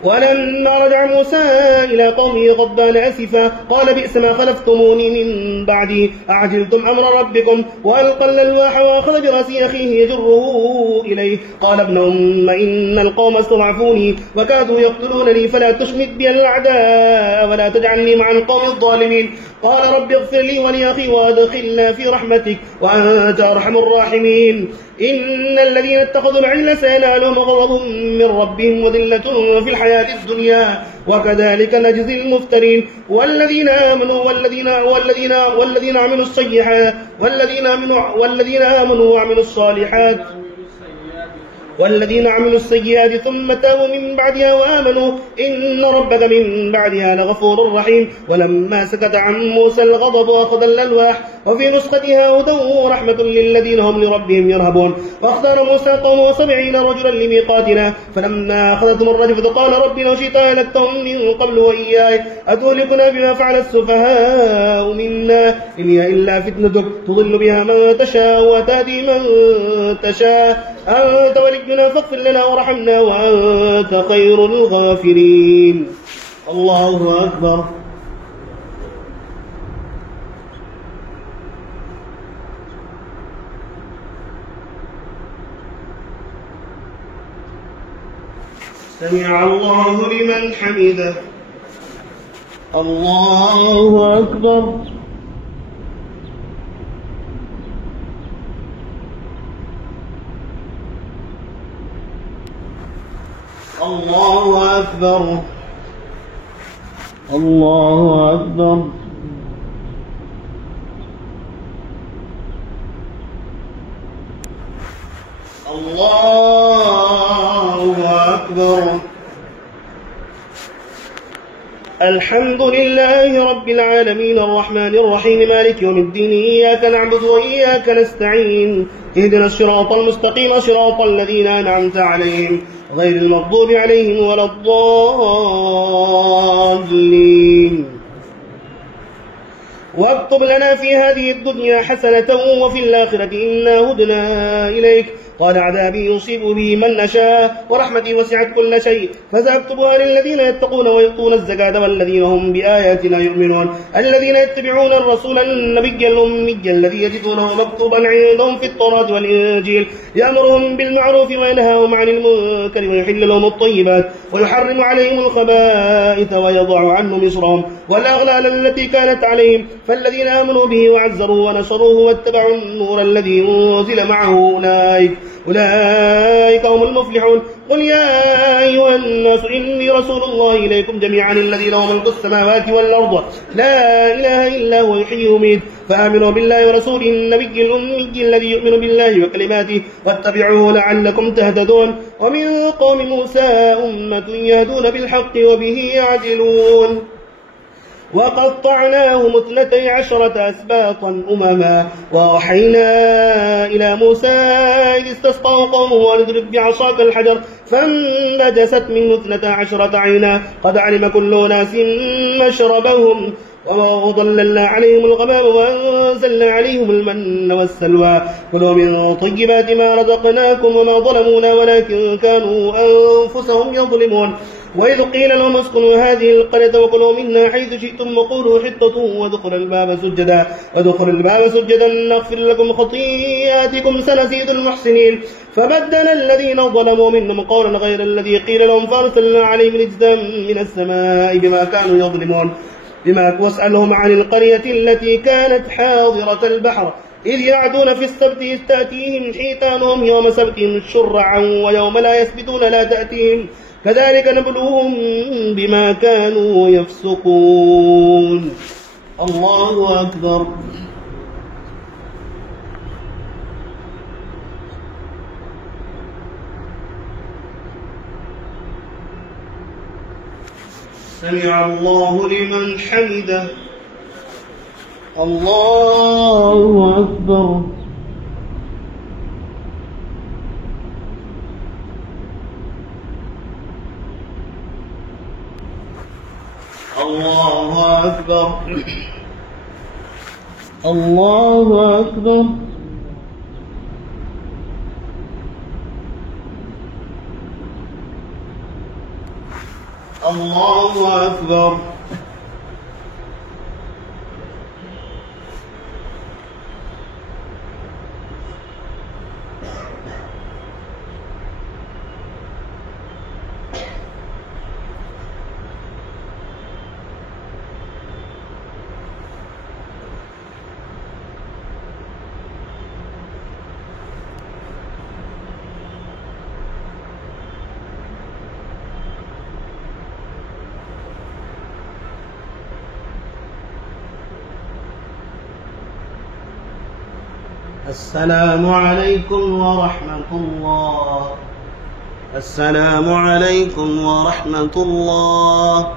ولما رجع موسى إلى قومه غضبان أسفا قال بئس ما خلفتموني من بعدي أعجلتم أمر ربكم وألقى الألواح وأخذ برأس أخيه يجره إليه قال ابن أم إن القوم استضعفوني وكادوا يقتلونني فلا تشمت بي الأعداء ولا تجعلني مع القوم الظالمين. قال رب اغفر لي ولأخي وأدخلنا في رحمتك وأنت أرحم الراحمين. إن الذين اتخذوا العجل سينالهم غضب من ربهم وذلة في الحياة الدنيا وكذلك نجزي المفترين. والذين آمنوا والذين عملوا السيئات ثم تابوا من بعدها وآمنوا إن ربك من بعدها لغفور رحيم. ولما سكت عن موسى الغضب أخذ الألواح وفي نسختها هدى ورحمة للذين هم لربهم يرهبون. واختار موسى قومه 70 رجلا لميقاتنا فلما أخذتهم الرجفة قال رب لو شئت أهلكتهم من قبل وإياي أتهلكنا بما فعل السفهاء منا إن هي إلا فتنتك تضل بها من تشاء وتهدي من تشاء أنت ولينا فاغفر لنا وارحمنا وأنت خير الغافرين. الله أكبر. سمع الله لمن حمده. الله أكبر. الله أكبر. الله أكبر. الله أكبر. الحمد لله رب العالمين الرحمن الرحيم مالك يوم الدين إياك نعبد وإياك نستعين اهدنا الصراط المستقيم صراط الذين أنعمت عليهم غير المغضوب عليهم ولا الضالين. واكتب لنا في هذه الدنيا حسنة وفي الآخرة إنا هدنا إليك قال عذابي يصيب به من نشاء ورحمتي وسعت كل شيء فسأكتبها للذين يتقون ويؤتون الزكاة والذين هم بآياتنا يؤمنون الذين يتبعون الرسول النبي الأمي الذي يجدونه مكتوبا عندهم في التوراة والإنجيل يأمرهم بالمعروف وينهاهم عن المنكر ويحل لهم الطيبات ويحرم عليهم الخبائث ويضع عنهم إصرهم والأغلال التي كانت عليهم فالذين آمنوا به وعزروه ونصروه واتبعوا النور الذي أنزل معه أولئك هم المفلحون. قل يا أيها الناس إني رسول الله إليكم جميعا الذي له ملك السماوات والأرض لا إله إلا هو يحيي ويميت فآمنوا بالله ورسوله النبي الأمي الذي يؤمن بالله وكلماته واتبعوه لعلكم تهتدون. ومن قوم موسى أمة يهدون بالحق وبه يعدلون. وقطعناهم 12 أسباطا أمما وأوحينا إلى موسى إذ استسقاه قومه أن اضرب بعصاك الحجر فانبجست منه 12 عينا قد علم كل أناس مشربهم وظللنا عليهم الغمام وأنزلنا عليهم المن والسلوى كلوا من طيبات ما رزقناكم وما ظلمونا ولكن كانوا أنفسهم يظلمون وإذ قيل لهم اسكنوا هذه القرية وكلوا منها حيث شئتم وقولوا حطة وادخلوا الباب سجدا نغفر لكم خطيئاتكم سنزيد المحسنين فبدل الذين ظلموا منهم قولا غير الذي قيل لهم فأرسلنا عليهم رجزا من السماء بما كانوا يظلمون واسألهم عن القرية التي كانت حاضرة البحر إذ يعدون في السبت إذ تأتيهم حيتانهم يوم سبتهم شرعا ويوم لا يسبتون لا تأتيهم كذلك نبلوهم بما كانوا يفسقون. الله أكبر. سمع الله لمن حمده. الله أكبر. الله أكبر. الله أكبر. الله أكبر. السلام عليكم ورحمة الله. السلام عليكم ورحمة الله.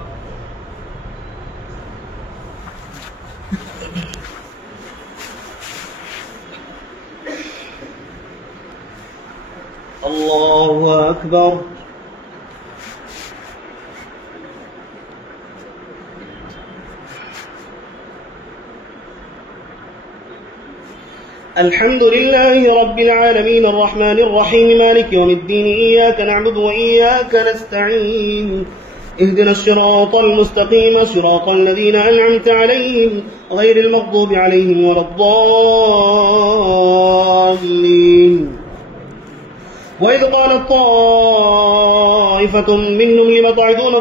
الله أكبر. الحمد لله رب العالمين الرحمن الرحيم مالك يوم الدين إياك نعبد وإياك نستعين اهدنا الصراط المستقيم صراط الذين أنعمت عليهم غير المغضوب عليهم ولا الضالين. وإذ قالت طائفة منهم لم تعظون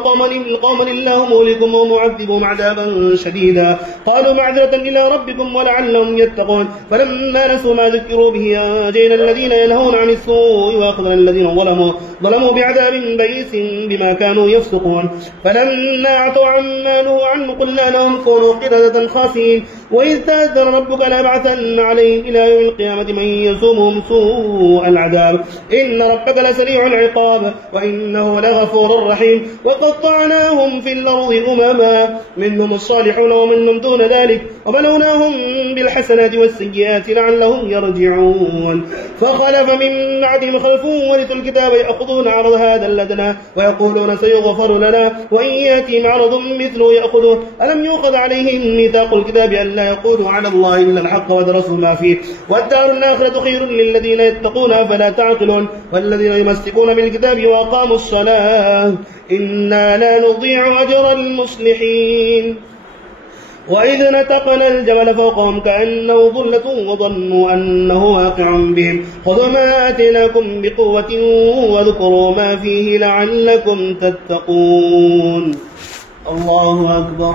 قوما الله مهلكهم ومعذبهم عذابا شديدا قالوا معذرة إلى ربكم ولعلهم يتقون فلما نسوا ما ذكروا به أنجينا الذين ينهون عن السوء وأخذنا الذين ظلموا بعذاب بئيس بما كانوا يفسقون فلما عتوا عما نهوا عنه قلنا لهم كونوا قردة خاسئين وإذ تأذن ربك ليبعثن عليهم إلى يوم القيامة من يسومهم سوء العذاب إن ربك لسريع العقاب وإنه لغفور رحيم وقطعناهم في الأرض أمما منهم الصالحون ومنهم دون ذلك وبلوناهم بالحسنات والسيئات لعلهم يرجعون فخلف من بعدهم خلف ورثوا الكتاب يأخذون عرض هذا الأدنى ويقولون سيغفر لنا وإن يأتهم عرض مثله يأخذه ألم يؤخذ عليهم ميثاق الكتاب ألا يقولوا على الله إلا الحق ودرسوا ما فيه والدار الآخرة خير للذين يتقون أفلا تعقلون والذين يمسكون بالكتاب وأقاموا الصلاة إنا لا نضيع أجر المصلحين وإذ نتقنا الجبل فوقهم كأنه ظلة وظنوا أنه واقع بهم خذوا ما آتيناكم بقوة واذكروا ما فيه لعلكم تتقون. الله أكبر.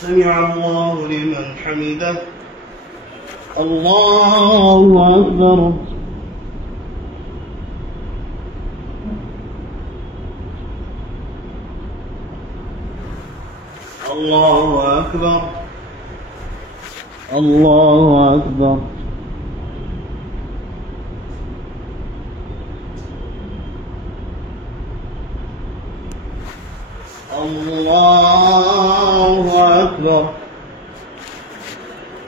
سمع الله لمن حمده. الله أكبر. الله أكبر. الله أكبر. الله أكبر.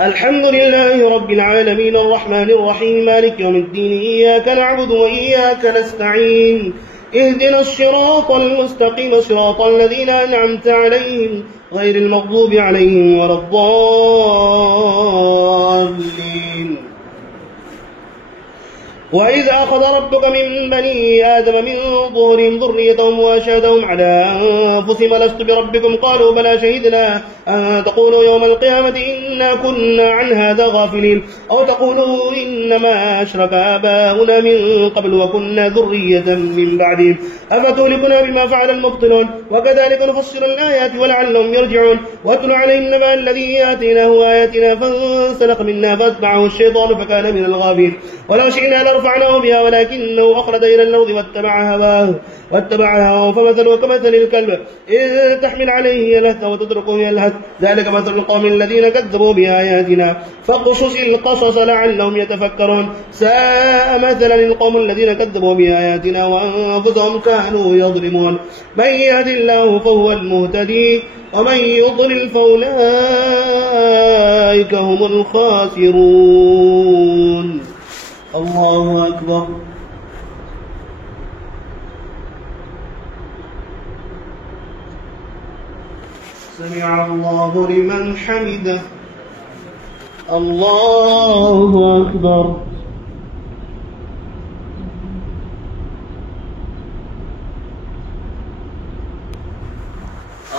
الحمد لله رب العالمين الرحمن الرحيم مالك يوم الدين إياك نعبد وإياك نستعين اهدنا الصراط المستقيم صراط الذين أنعمت عليهم غير المغضوب عليهم ولا الضالين. وإذ أخذ ربك من بني آدم من ظهورهم ذريتهم وأشهدهم على أنفسهم ألست بربكم قالوا بلى شهدنا أن تقولوا يوم القيامة إنا كنا عن هذا غافلين أو تقولوا إنما أشرك آباؤنا من قبل وكنا ذرية من بعدهم أفتهلكنا بما فعل المبطلون وكذلك نفصل الآيات ولعلهم يرجعون. واتل عليهم نبأ الذي آتيناه آياتنا فانسلخ منها فاتبعه الشيطان فكان من الغافلين ولو شئنا لرفعناه بها ولكنه أخلد إلى الأرض واتبع هواه فمثله كمثل الكلب إن تحمل عليه يلهث وتتركه يلهث ذلك مثل القوم الذين كذبوا بآياتنا فاقصص القصص لعلهم يتفكرون ساء مثلا القوم الذين كذبوا بآياتنا وأنفسهم كانوا يظلمون. من يهد الله فهو المهتدي ومن يضلل فأولئك هم الخاسرون. الله أكبر. سمع الله لمن حمده. الله أكبر.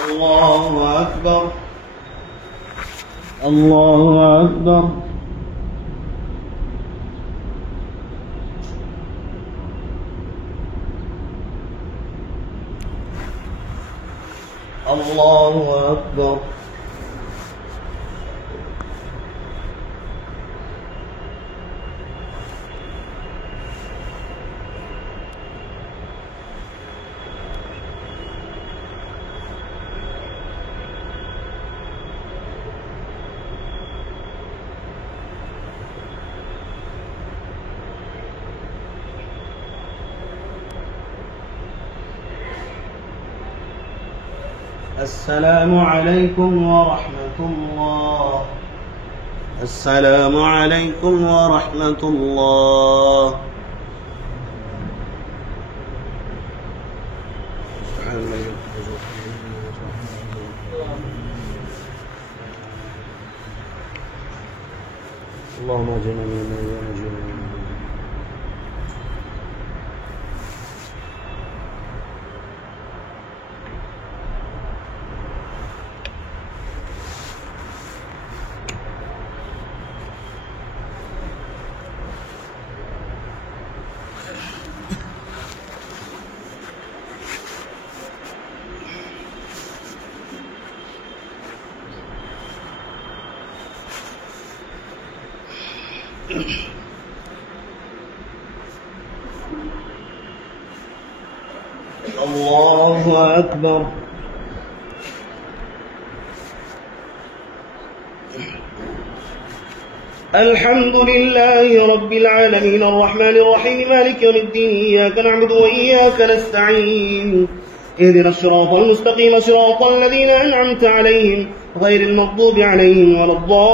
الله أكبر. الله أكبر. الله أكبر. السلام عليكم ورحمة الله. السلام عليكم ورحمة الله. اللهم اجعلنا من النار. الله أكبر. الحمد لله رب العالمين الرحمن الرحيم مالك يوم الدين إياك نعبد وإياك نستعين اهدنا الصراط المستقيم صراط الذين أنعمت عليهم غير المغضوب عليهم ولا الضالين.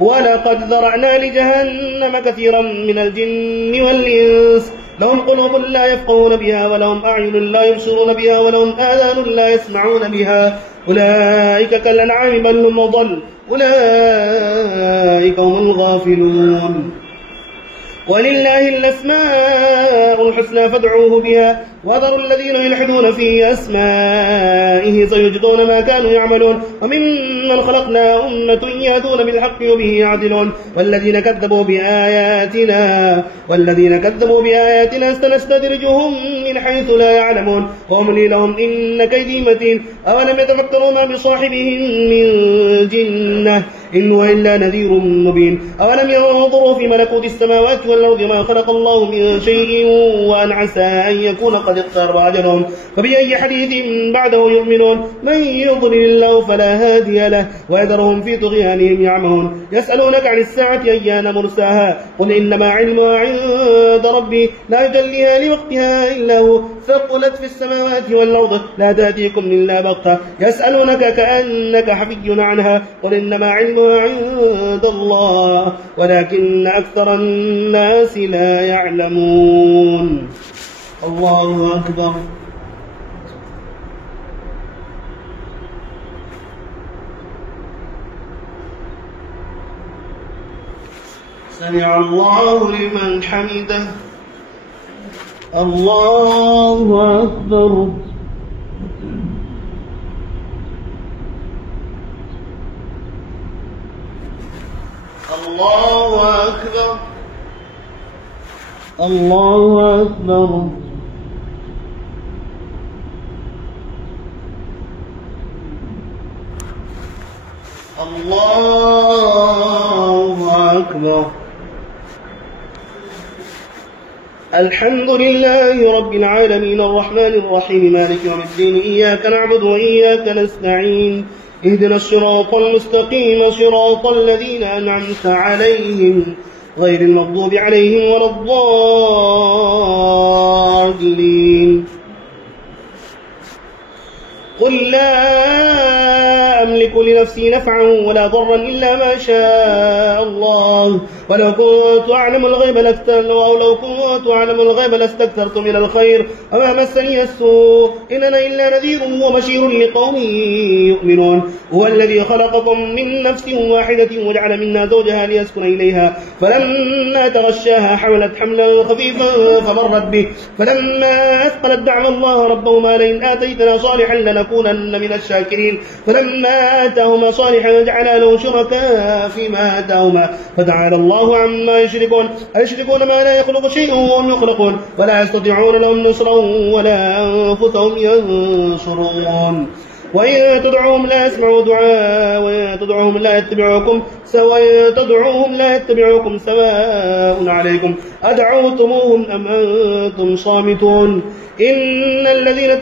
ولقد ذرأنا لجهنم كثيرا من الجن والإنس لهم قلوب لا يفقهون بها ولهم أعين لا يبصرون بها ولهم آذان لا يسمعون بها أولئك كالأنعام بل هم أضل أولئك هم الغافلون. ولله الأسماء الحسنى فادعوه بها وذروا الذين يلحدون في أسمائه سيجزون ما كانوا يعملون. وممن خلقنا أمة يهدون بالحق وبه يعدلون. والذين كذبوا بآياتنا سنستدرجهم من حيث لا يعلمون وأملي لهم إن كيدي متين أولم يتفكروا ما بصاحبهم من جنة إن هو إلا نذير مبين أولم ينظروا في ملكوت السماوات والأرض ما خلق الله من شيء وأن عسى أن يكون قد اقترب أجلهم فبأي حديث بعده يؤمنون من يضلل الله فلا هادي له ويذرهم في طغيانهم يعمهون يسألونك عن الساعة أيان مرساها قل إنما علمها عند ربي لا يجليها لوقتها إلا هو ثقلت في السماوات والأرض لا تأتيكم إلا بغتة يسألونك كأنك حفي عنها قل إنما علمها عند الله ولكن أكثر الناس لا يعلمون. الله أكبر. سمع الله لمن حمده. الله أكبر. الله أكبر. الله أكبر. الله أكبر. الحمد لله رب العالمين الرحمن الرحيم مالك يوم الدين إياك نعبد وإياك نستعين اهدنا الصراط المستقيم صراط الذين أنعمت عليهم غير المغضوب عليهم ولا الضالين. قل لا أملك لنفسي نفعا ولا ضرا إلا ما شاء الله ولو كنت أعلم الغيب لاستكثرت من الخير وما مسني السوء إن أنا إلا نذير وبشير لقوم يؤمنون. هو الذي خلقكم من نفس واحدة وجعل منها زوجها ليسكن إليها فلما تغشاها حملت حملا خفيفا فمرت به فلما أثقلت دعوا الله ربهما لئن آتيتنا صالحا لنكونن من الشاكرين فلما آتاهما صالحا جعل له شركاء فيما آتاهما فتعالى الله عما يشركون أيشركون ما لا يخلق شيء وهم يخلقون ولا يستطيعون لهم نصرا ولا أنفسهم ينصرون. وإن تدعوهم لا يسمعوا دعاء وإن تدعوهم لا يتبعوكم سواء عليكم أدعوتموهم أم أنتم صامتون. إن الذين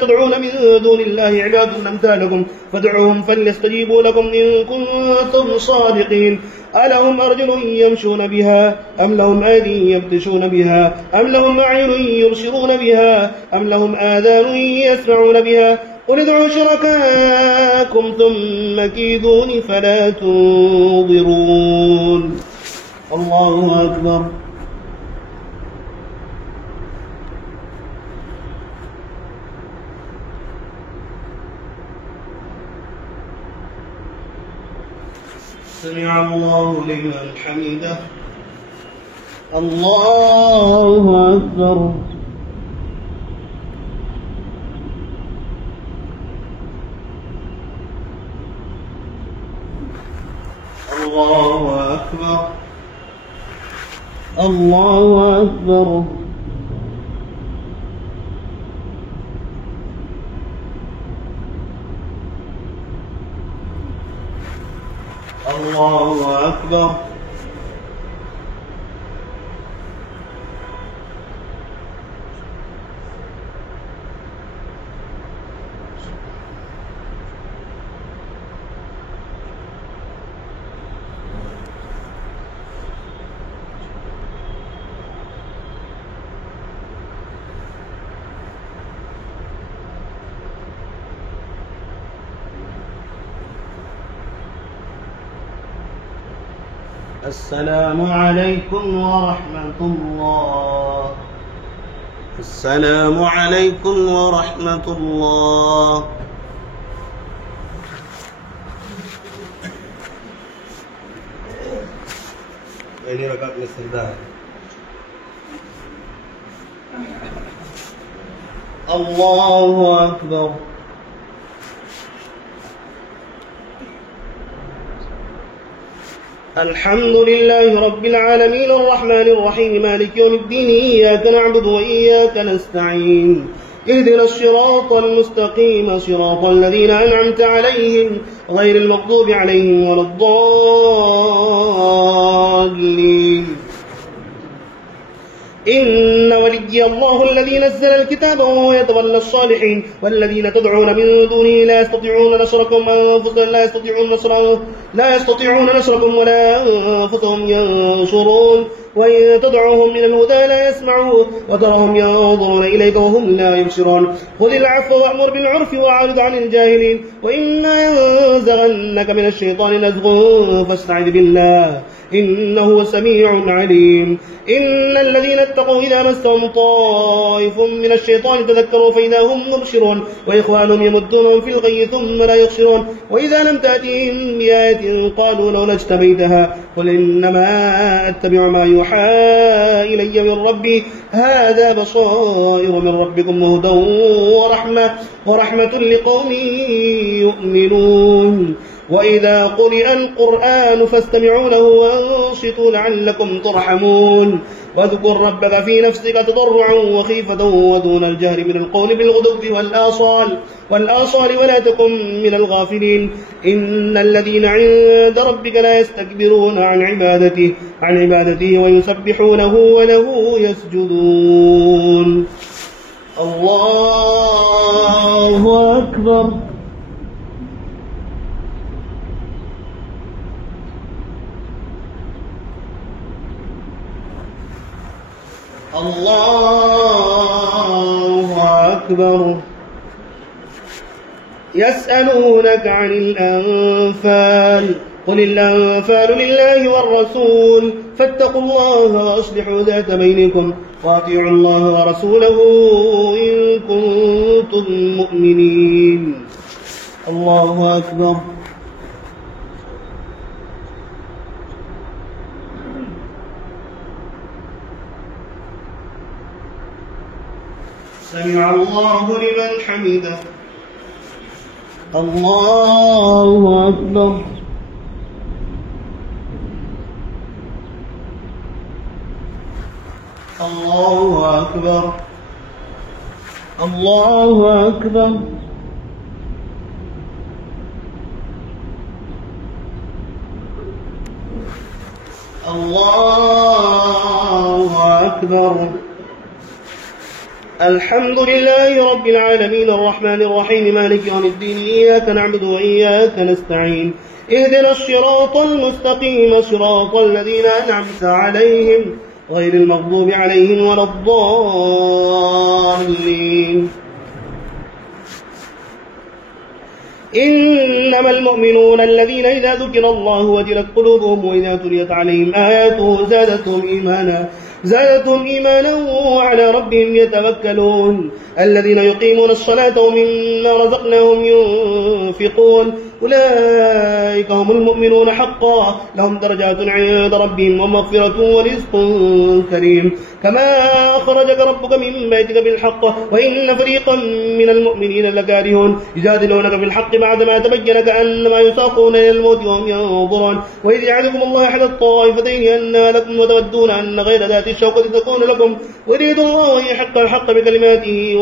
تدعون من دون الله عباد أمثالكم فادعوهم فليستجيبوا لكم إن كنتم صادقين. ألهم أرجل يمشون بها أم لهم أيدي يبطشون بها أم لهم أعين يبصرون بها أم لهم آذان يسمعون بها قل ادعوا شركاءكم ثم كيدون فلا تنظرون. الله أكبر. سمع الله لمن حمده. الله أكبر. الله أكبر. الله أكبر. الله أكبر. السلام عليكم ورحمة الله. السلام عليكم ورحمة الله. ini rakaat الاسترداد. الله أكبر. الحمد لله رب العالمين الرحمن الرحيم مالك يوم الدين إياك نعبد وإياك نستعين اهدنا الصراط المستقيم صراط الذين أنعمت عليهم غير المغضوب عليهم ولا الضالين. إن ولي الله الذي نزل الكتاب وهو يتولى الصالحين والذين تدعون من دونه لا يستطيعون نصركم أنفسهم لا يستطيعون نصركم ولا أنفسهم ينصرون وإن تدعوهم من الهدى لا يسمعون وتراهم ينظرون إليك وهم لا يبصرون. خذ العفو وأمر بالعرف وأعرض عن الجاهلين وإما ينزغنك من الشيطان نزغ فاستعذ بالله إنه سميع عليم. إن الذين اتقوا إذا مسهم طائف من الشيطان تذكروا فإذا هم مبصرون وإخوانهم يمدونهم في الغي ثم لا يخسرون وإذا لم تأتهم بآية قالوا لولا اجتبيتها قل إنما أتبع ما يوحى إلي من ربي هذا بصائر من ربكم وهدى ورحمة لقوم يؤمنون. وإذا قرئ القرآن فاستمعوا له وانصتوا لعلكم ترحمون. واذكر ربك في نفسك تضرعا وخيفة ودون الجهر من القول بالغدو والآصال ولا تكن من الغافلين. إن الذين عند ربك لا يستكبرون عن عبادته ويسبحونه وله يسجدون. الله أكبر. الله أكبر. يسألونك عن الأنفال قل الأنفال لله والرسول فاتقوا الله وأصلحوا ذات بينكم وأطيعوا الله ورسوله إن كنتم مؤمنين. الله أكبر. سمع الله لمن حمده. الله أكبر. الله أكبر. الله أكبر. الله أكبر. الحمد لله رب العالمين الرحمن الرحيم مالك يوم الدين إياك نعبد وإياك نستعين اهدنا الصراط المستقيم صراط الذين أنعمت عليهم غير المغضوب عليهم ولا الضالين. إنما المؤمنون الذين إذا ذكر الله وجلت قلوبهم وإذا تليت عليهم آياته زادتهم إيمانا وعلى ربهم يتوكلون. الذين يقيمون الصلاة ومما رزقناهم ينفقون أولئك هم المؤمنون حقا لهم درجات عند ربهم ومغفرة ورزق كريم. كما أخرجك ربك من بيتك بالحق وإن فريقا من المؤمنين لكارهون يجادلونك في الحق بعدما تبين كأنما يساقون إلى الموت وهم ينظرون. وإذ يعدكم الله أحد الطائفتين أنها لكم وتودون أن غير ذات الشوكة تكون لكم ويريد الله أن يحق الحق بكلماته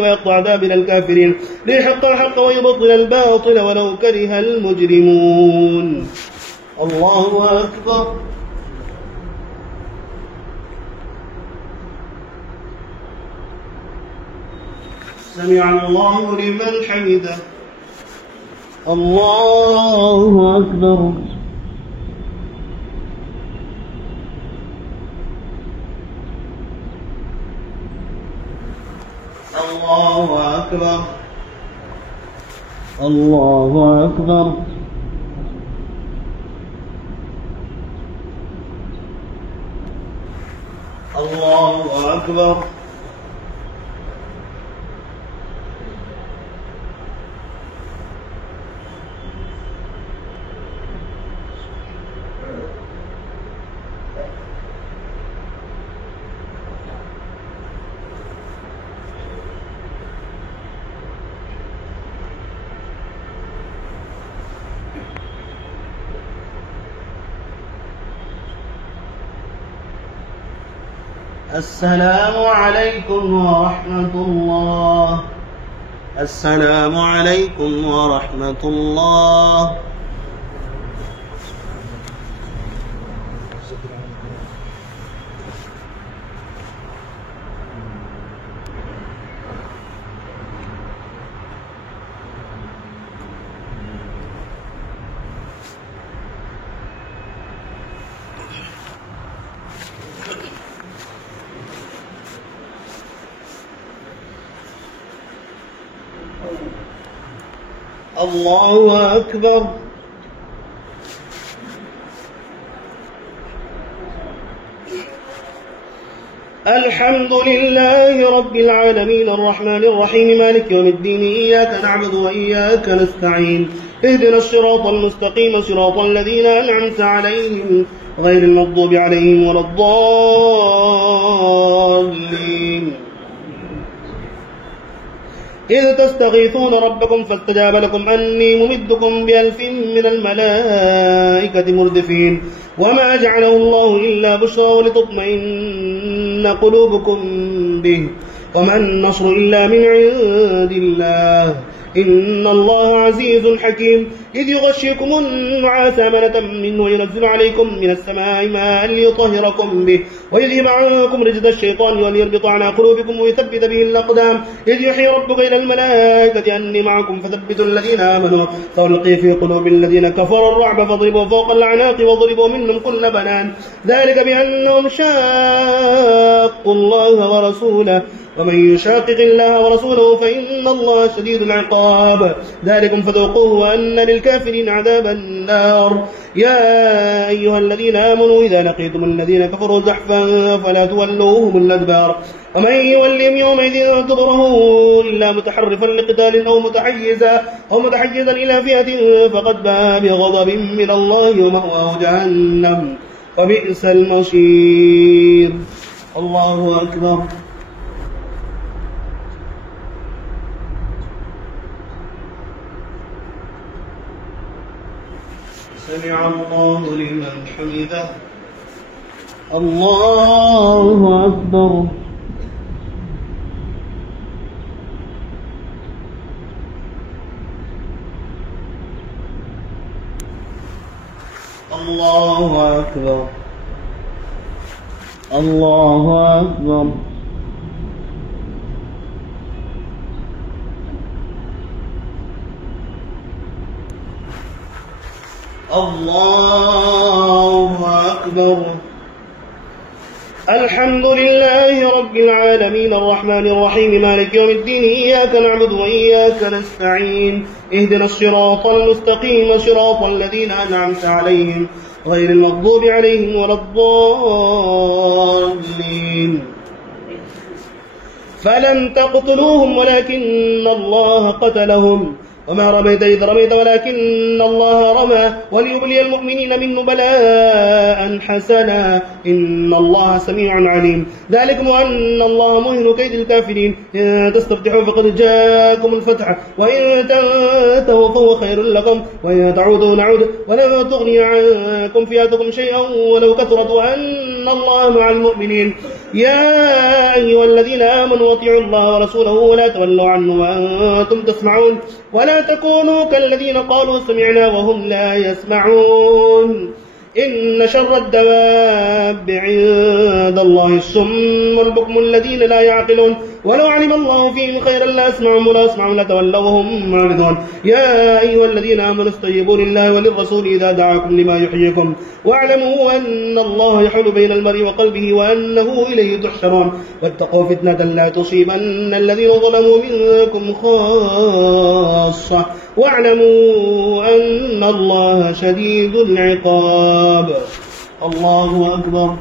ويقطع دابر الكافرين ليحق الحق ويبطل الباطل ولو كره المجرمون. الله أكبر. سمع الله لمن حمده. الله أكبر. الله أكبر. الله أكبر. الله أكبر. السلام عليكم ورحمة الله. السلام عليكم ورحمة الله. الله أكبر. الحمد لله رب العالمين الرحمن الرحيم مالك يوم الدين إياك نعبد وإياك نستعين اهدنا الصراط المستقيم صراط الذين أنعمت عليهم غير المغضوب عليهم ولا الضالين. إذ تستغيثون ربكم فاستجاب لكم أني ممدكم ب1000 من الملائكة مردفين وما جعله الله إلا بشرى ولتطمئن قلوبكم به وما النصر إلا من عند الله إن الله عزيز حكيم. إذ يغشيكم النعاس أمنة منه وينزل عليكم من السماء ماء ليطهركم به ويذهب عنكم رجز الشيطان وليربط على قلوبكم ويثبت به الأقدام. إذ يحيي ربك إلى الملائكة أني معكم فثبتوا الذين آمنوا فألقي في قلوب الذين كفروا الرعب فاضربوا فوق الأعناق وضربوا منهم كل بنان ذلك بأنهم شاقوا الله ورسوله ومن يشاقق الله ورسوله فإن الله شديد العقاب. ذلكم فذوقوه وأن للكافرين عذاب النار. يا أيها الذين آمنوا إذا لقيتم الذين كفروا زحفا فلا تولوهم الأدبار ومن يولهم يومئذ دبره إلا متحرفا لقتال أو متحيزا إلى فئة فقد باء بغضب من الله ومأواه جهنم وبئس المصير. الله أكبر. سمع الله لمن حمده. الله أكبر. الله أكبر. الله أكبر. الله أكبر. الحمد لله رب العالمين الرحمن الرحيم مالك يوم الدين إياك نعبد وإياك نستعين اهدنا الصراط المستقيم صراط الذين أنعمت عليهم غير المغضوب عليهم ولا الضالين. فلم تقتلوهم ولكن الله قتلهم وما رميت إذ رميت ولكن الله رمى وليبلي المؤمنين منه بلاء حسنا إن الله سميع عليم. ذلكم وأن الله مهن كيد الكافرين. إن تستفتحوا فقد جاءكم الفتح وإن تنتهوا فهو خير لكم وإن تعودوا نعود ولن تغني عنكم فئاتكم شيئا ولو كثرت وأن الله مع المؤمنين. يا أيها الذين آمنوا اطيعوا الله ورسوله ولا تولوا عنه وأنتم تسمعون ولا تكونوا كالذين قالوا سمعنا وهم لا يسمعون. إن شر الدواب عند الله الصم والبكم الذين لا يعقلون ولو علم الله فيهم خيرا لأسمعهم ولا أسمعهم لتولوا وهم معرضون. يا أيها الذين آمنوا استجيبوا لله وللرسول إذا دعاكم لما يحييكم واعلموا أن الله يحول بين المرء وقلبه وأنه إليه تحشرون. واتقوا فتنة لا تصيبن الذين ظلموا منكم خاصة واعلموا أن الله شديد العقاب. الله أكبر.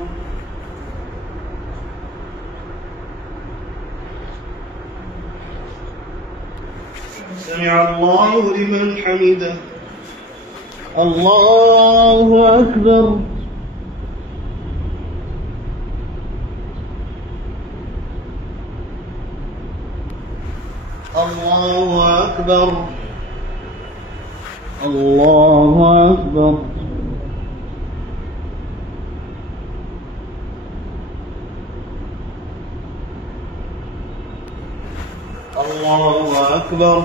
سمع الله لمن حمده. الله أكبر. الله أكبر. الله أكبر. الله أكبر.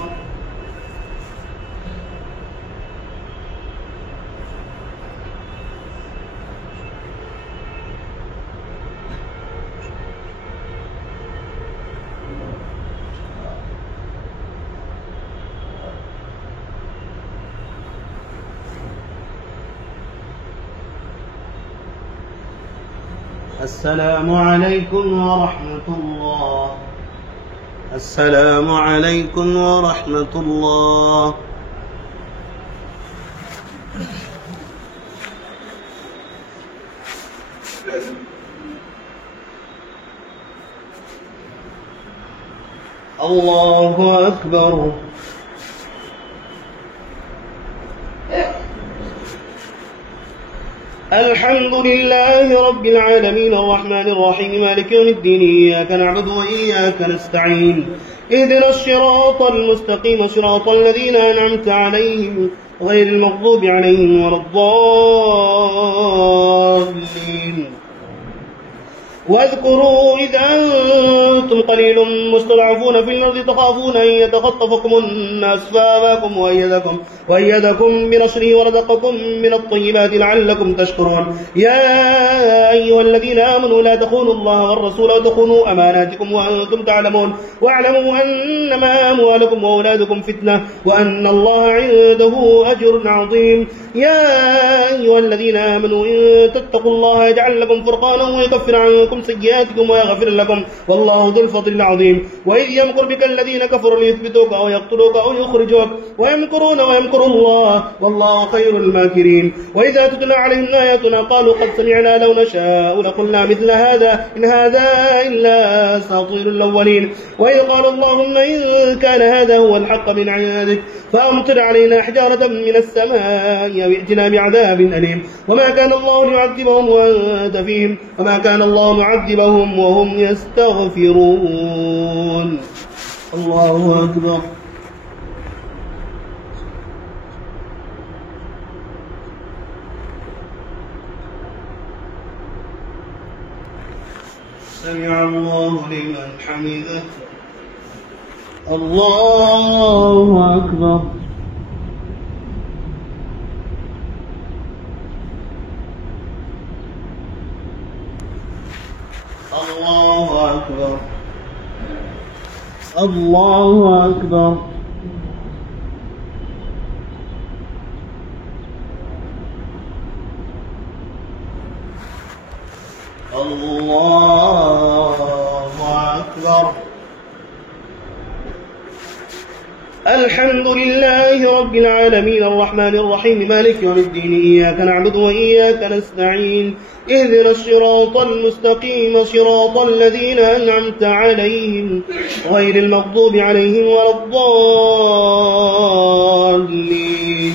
السلام عليكم ورحمة الله. السلام عليكم ورحمة الله. الله أكبر. الحمد لله رب العالمين الرحمن الرحيم مالك يوم الدين إياك نعبد وإياك نستعين اهدنا الصراط المستقيم صراط الذين أنعمت عليهم غير المغضوب عليهم ولا الضالين. واذكروا إذ أنتم قليل مستضعفون في الأرض تخافون أن يتخطفكم الناس فآواكم وأيدكم بنصره ورزقكم من الطيبات لعلكم تشكرون. يا أيها الذين آمنوا لا تخونوا الله والرسول وتخونوا أماناتكم وأنتم تعلمون واعلموا أنما أموالكم وأولادكم فتنة وأن الله عنده أجر عظيم. يا أيها الذين آمنوا إن تتقوا الله يجعل لكم فرقانا ويكفر عنكم سيئاتكم ويغفر لكم والله ذو الفضل العظيم. وإذ يمكر بك الذين كفروا ليثبتوك أو يقتلوك أو يخرجوك ويمكرون ويمكر الله والله خير الماكرين. وإذا تتلى عليهم آياتنا قالوا قد سمعنا لو نشاء لقلنا مثل هذا إن هذا إلا أساطير الأولين. وإذ قال اللهم إن كان هذا هو الحق من عندك فأمطر علينا حجارة من السماء أو ائتنا بعذاب أليم. وما كان الله ليعذبهم وأنت فيهم وما كان الله معذبهم وهم يستغفرون. الله أكبر. سمع الله لمن حمده. الله أكبر. الله أكبر. الله أكبر. الله أكبر. الحمد لله رب العالمين الرحمن الرحيم مالك يوم الدين إياك نعبد وإياك نستعين اهدنا الصراط المستقيم صراط الذين أنعمت عليهم غير المغضوب عليهم ولا الضالين.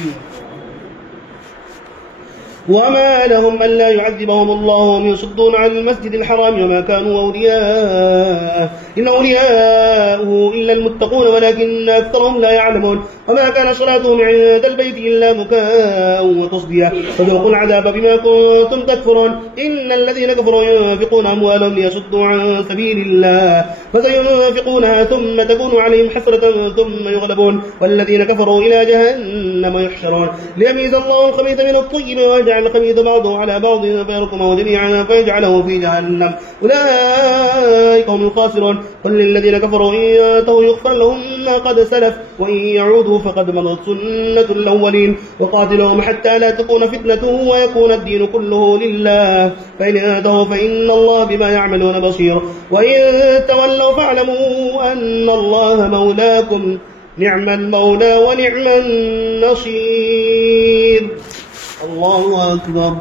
وما لهم ألا يعذبهم الله وهم يصدون عن المسجد الحرام وما كانوا أولياءه إن أولياءه إلا المتقون ولكن أكثرهم لا يعلمون. وما كان صلاتهم عند البيت إلا مكاء وتصدية فذوقوا العذاب بما كنتم تكفرون. إن الذين كفروا ينفقون أموالهم ليصدوا عن سبيل الله فسينفقونها ثم تكون عليهم حسرة ثم يغلبون والذين كفروا إلى جهنم يحشرون. ليميز الله الخبيث من الطيب ويجعل الخبيث بعضه على بعض فيركمه جميعا فيجعله في جهنم أولئك هم الخاسرون. قل للذين كفروا إن ينتهوا يغفر لهم ما قد سلف وإن يعودوا فقد مضت سنة الأولين. وقاتلهم حتى لا تكون فتنة ويكون الدين كله لله فإن انتهوا فإن الله بما يعملون بصير. وإن تولوا فاعلموا أن الله مولاكم نعم المولى ونعم النصير. الله أكبر.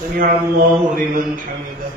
سمع الله لمن حمده.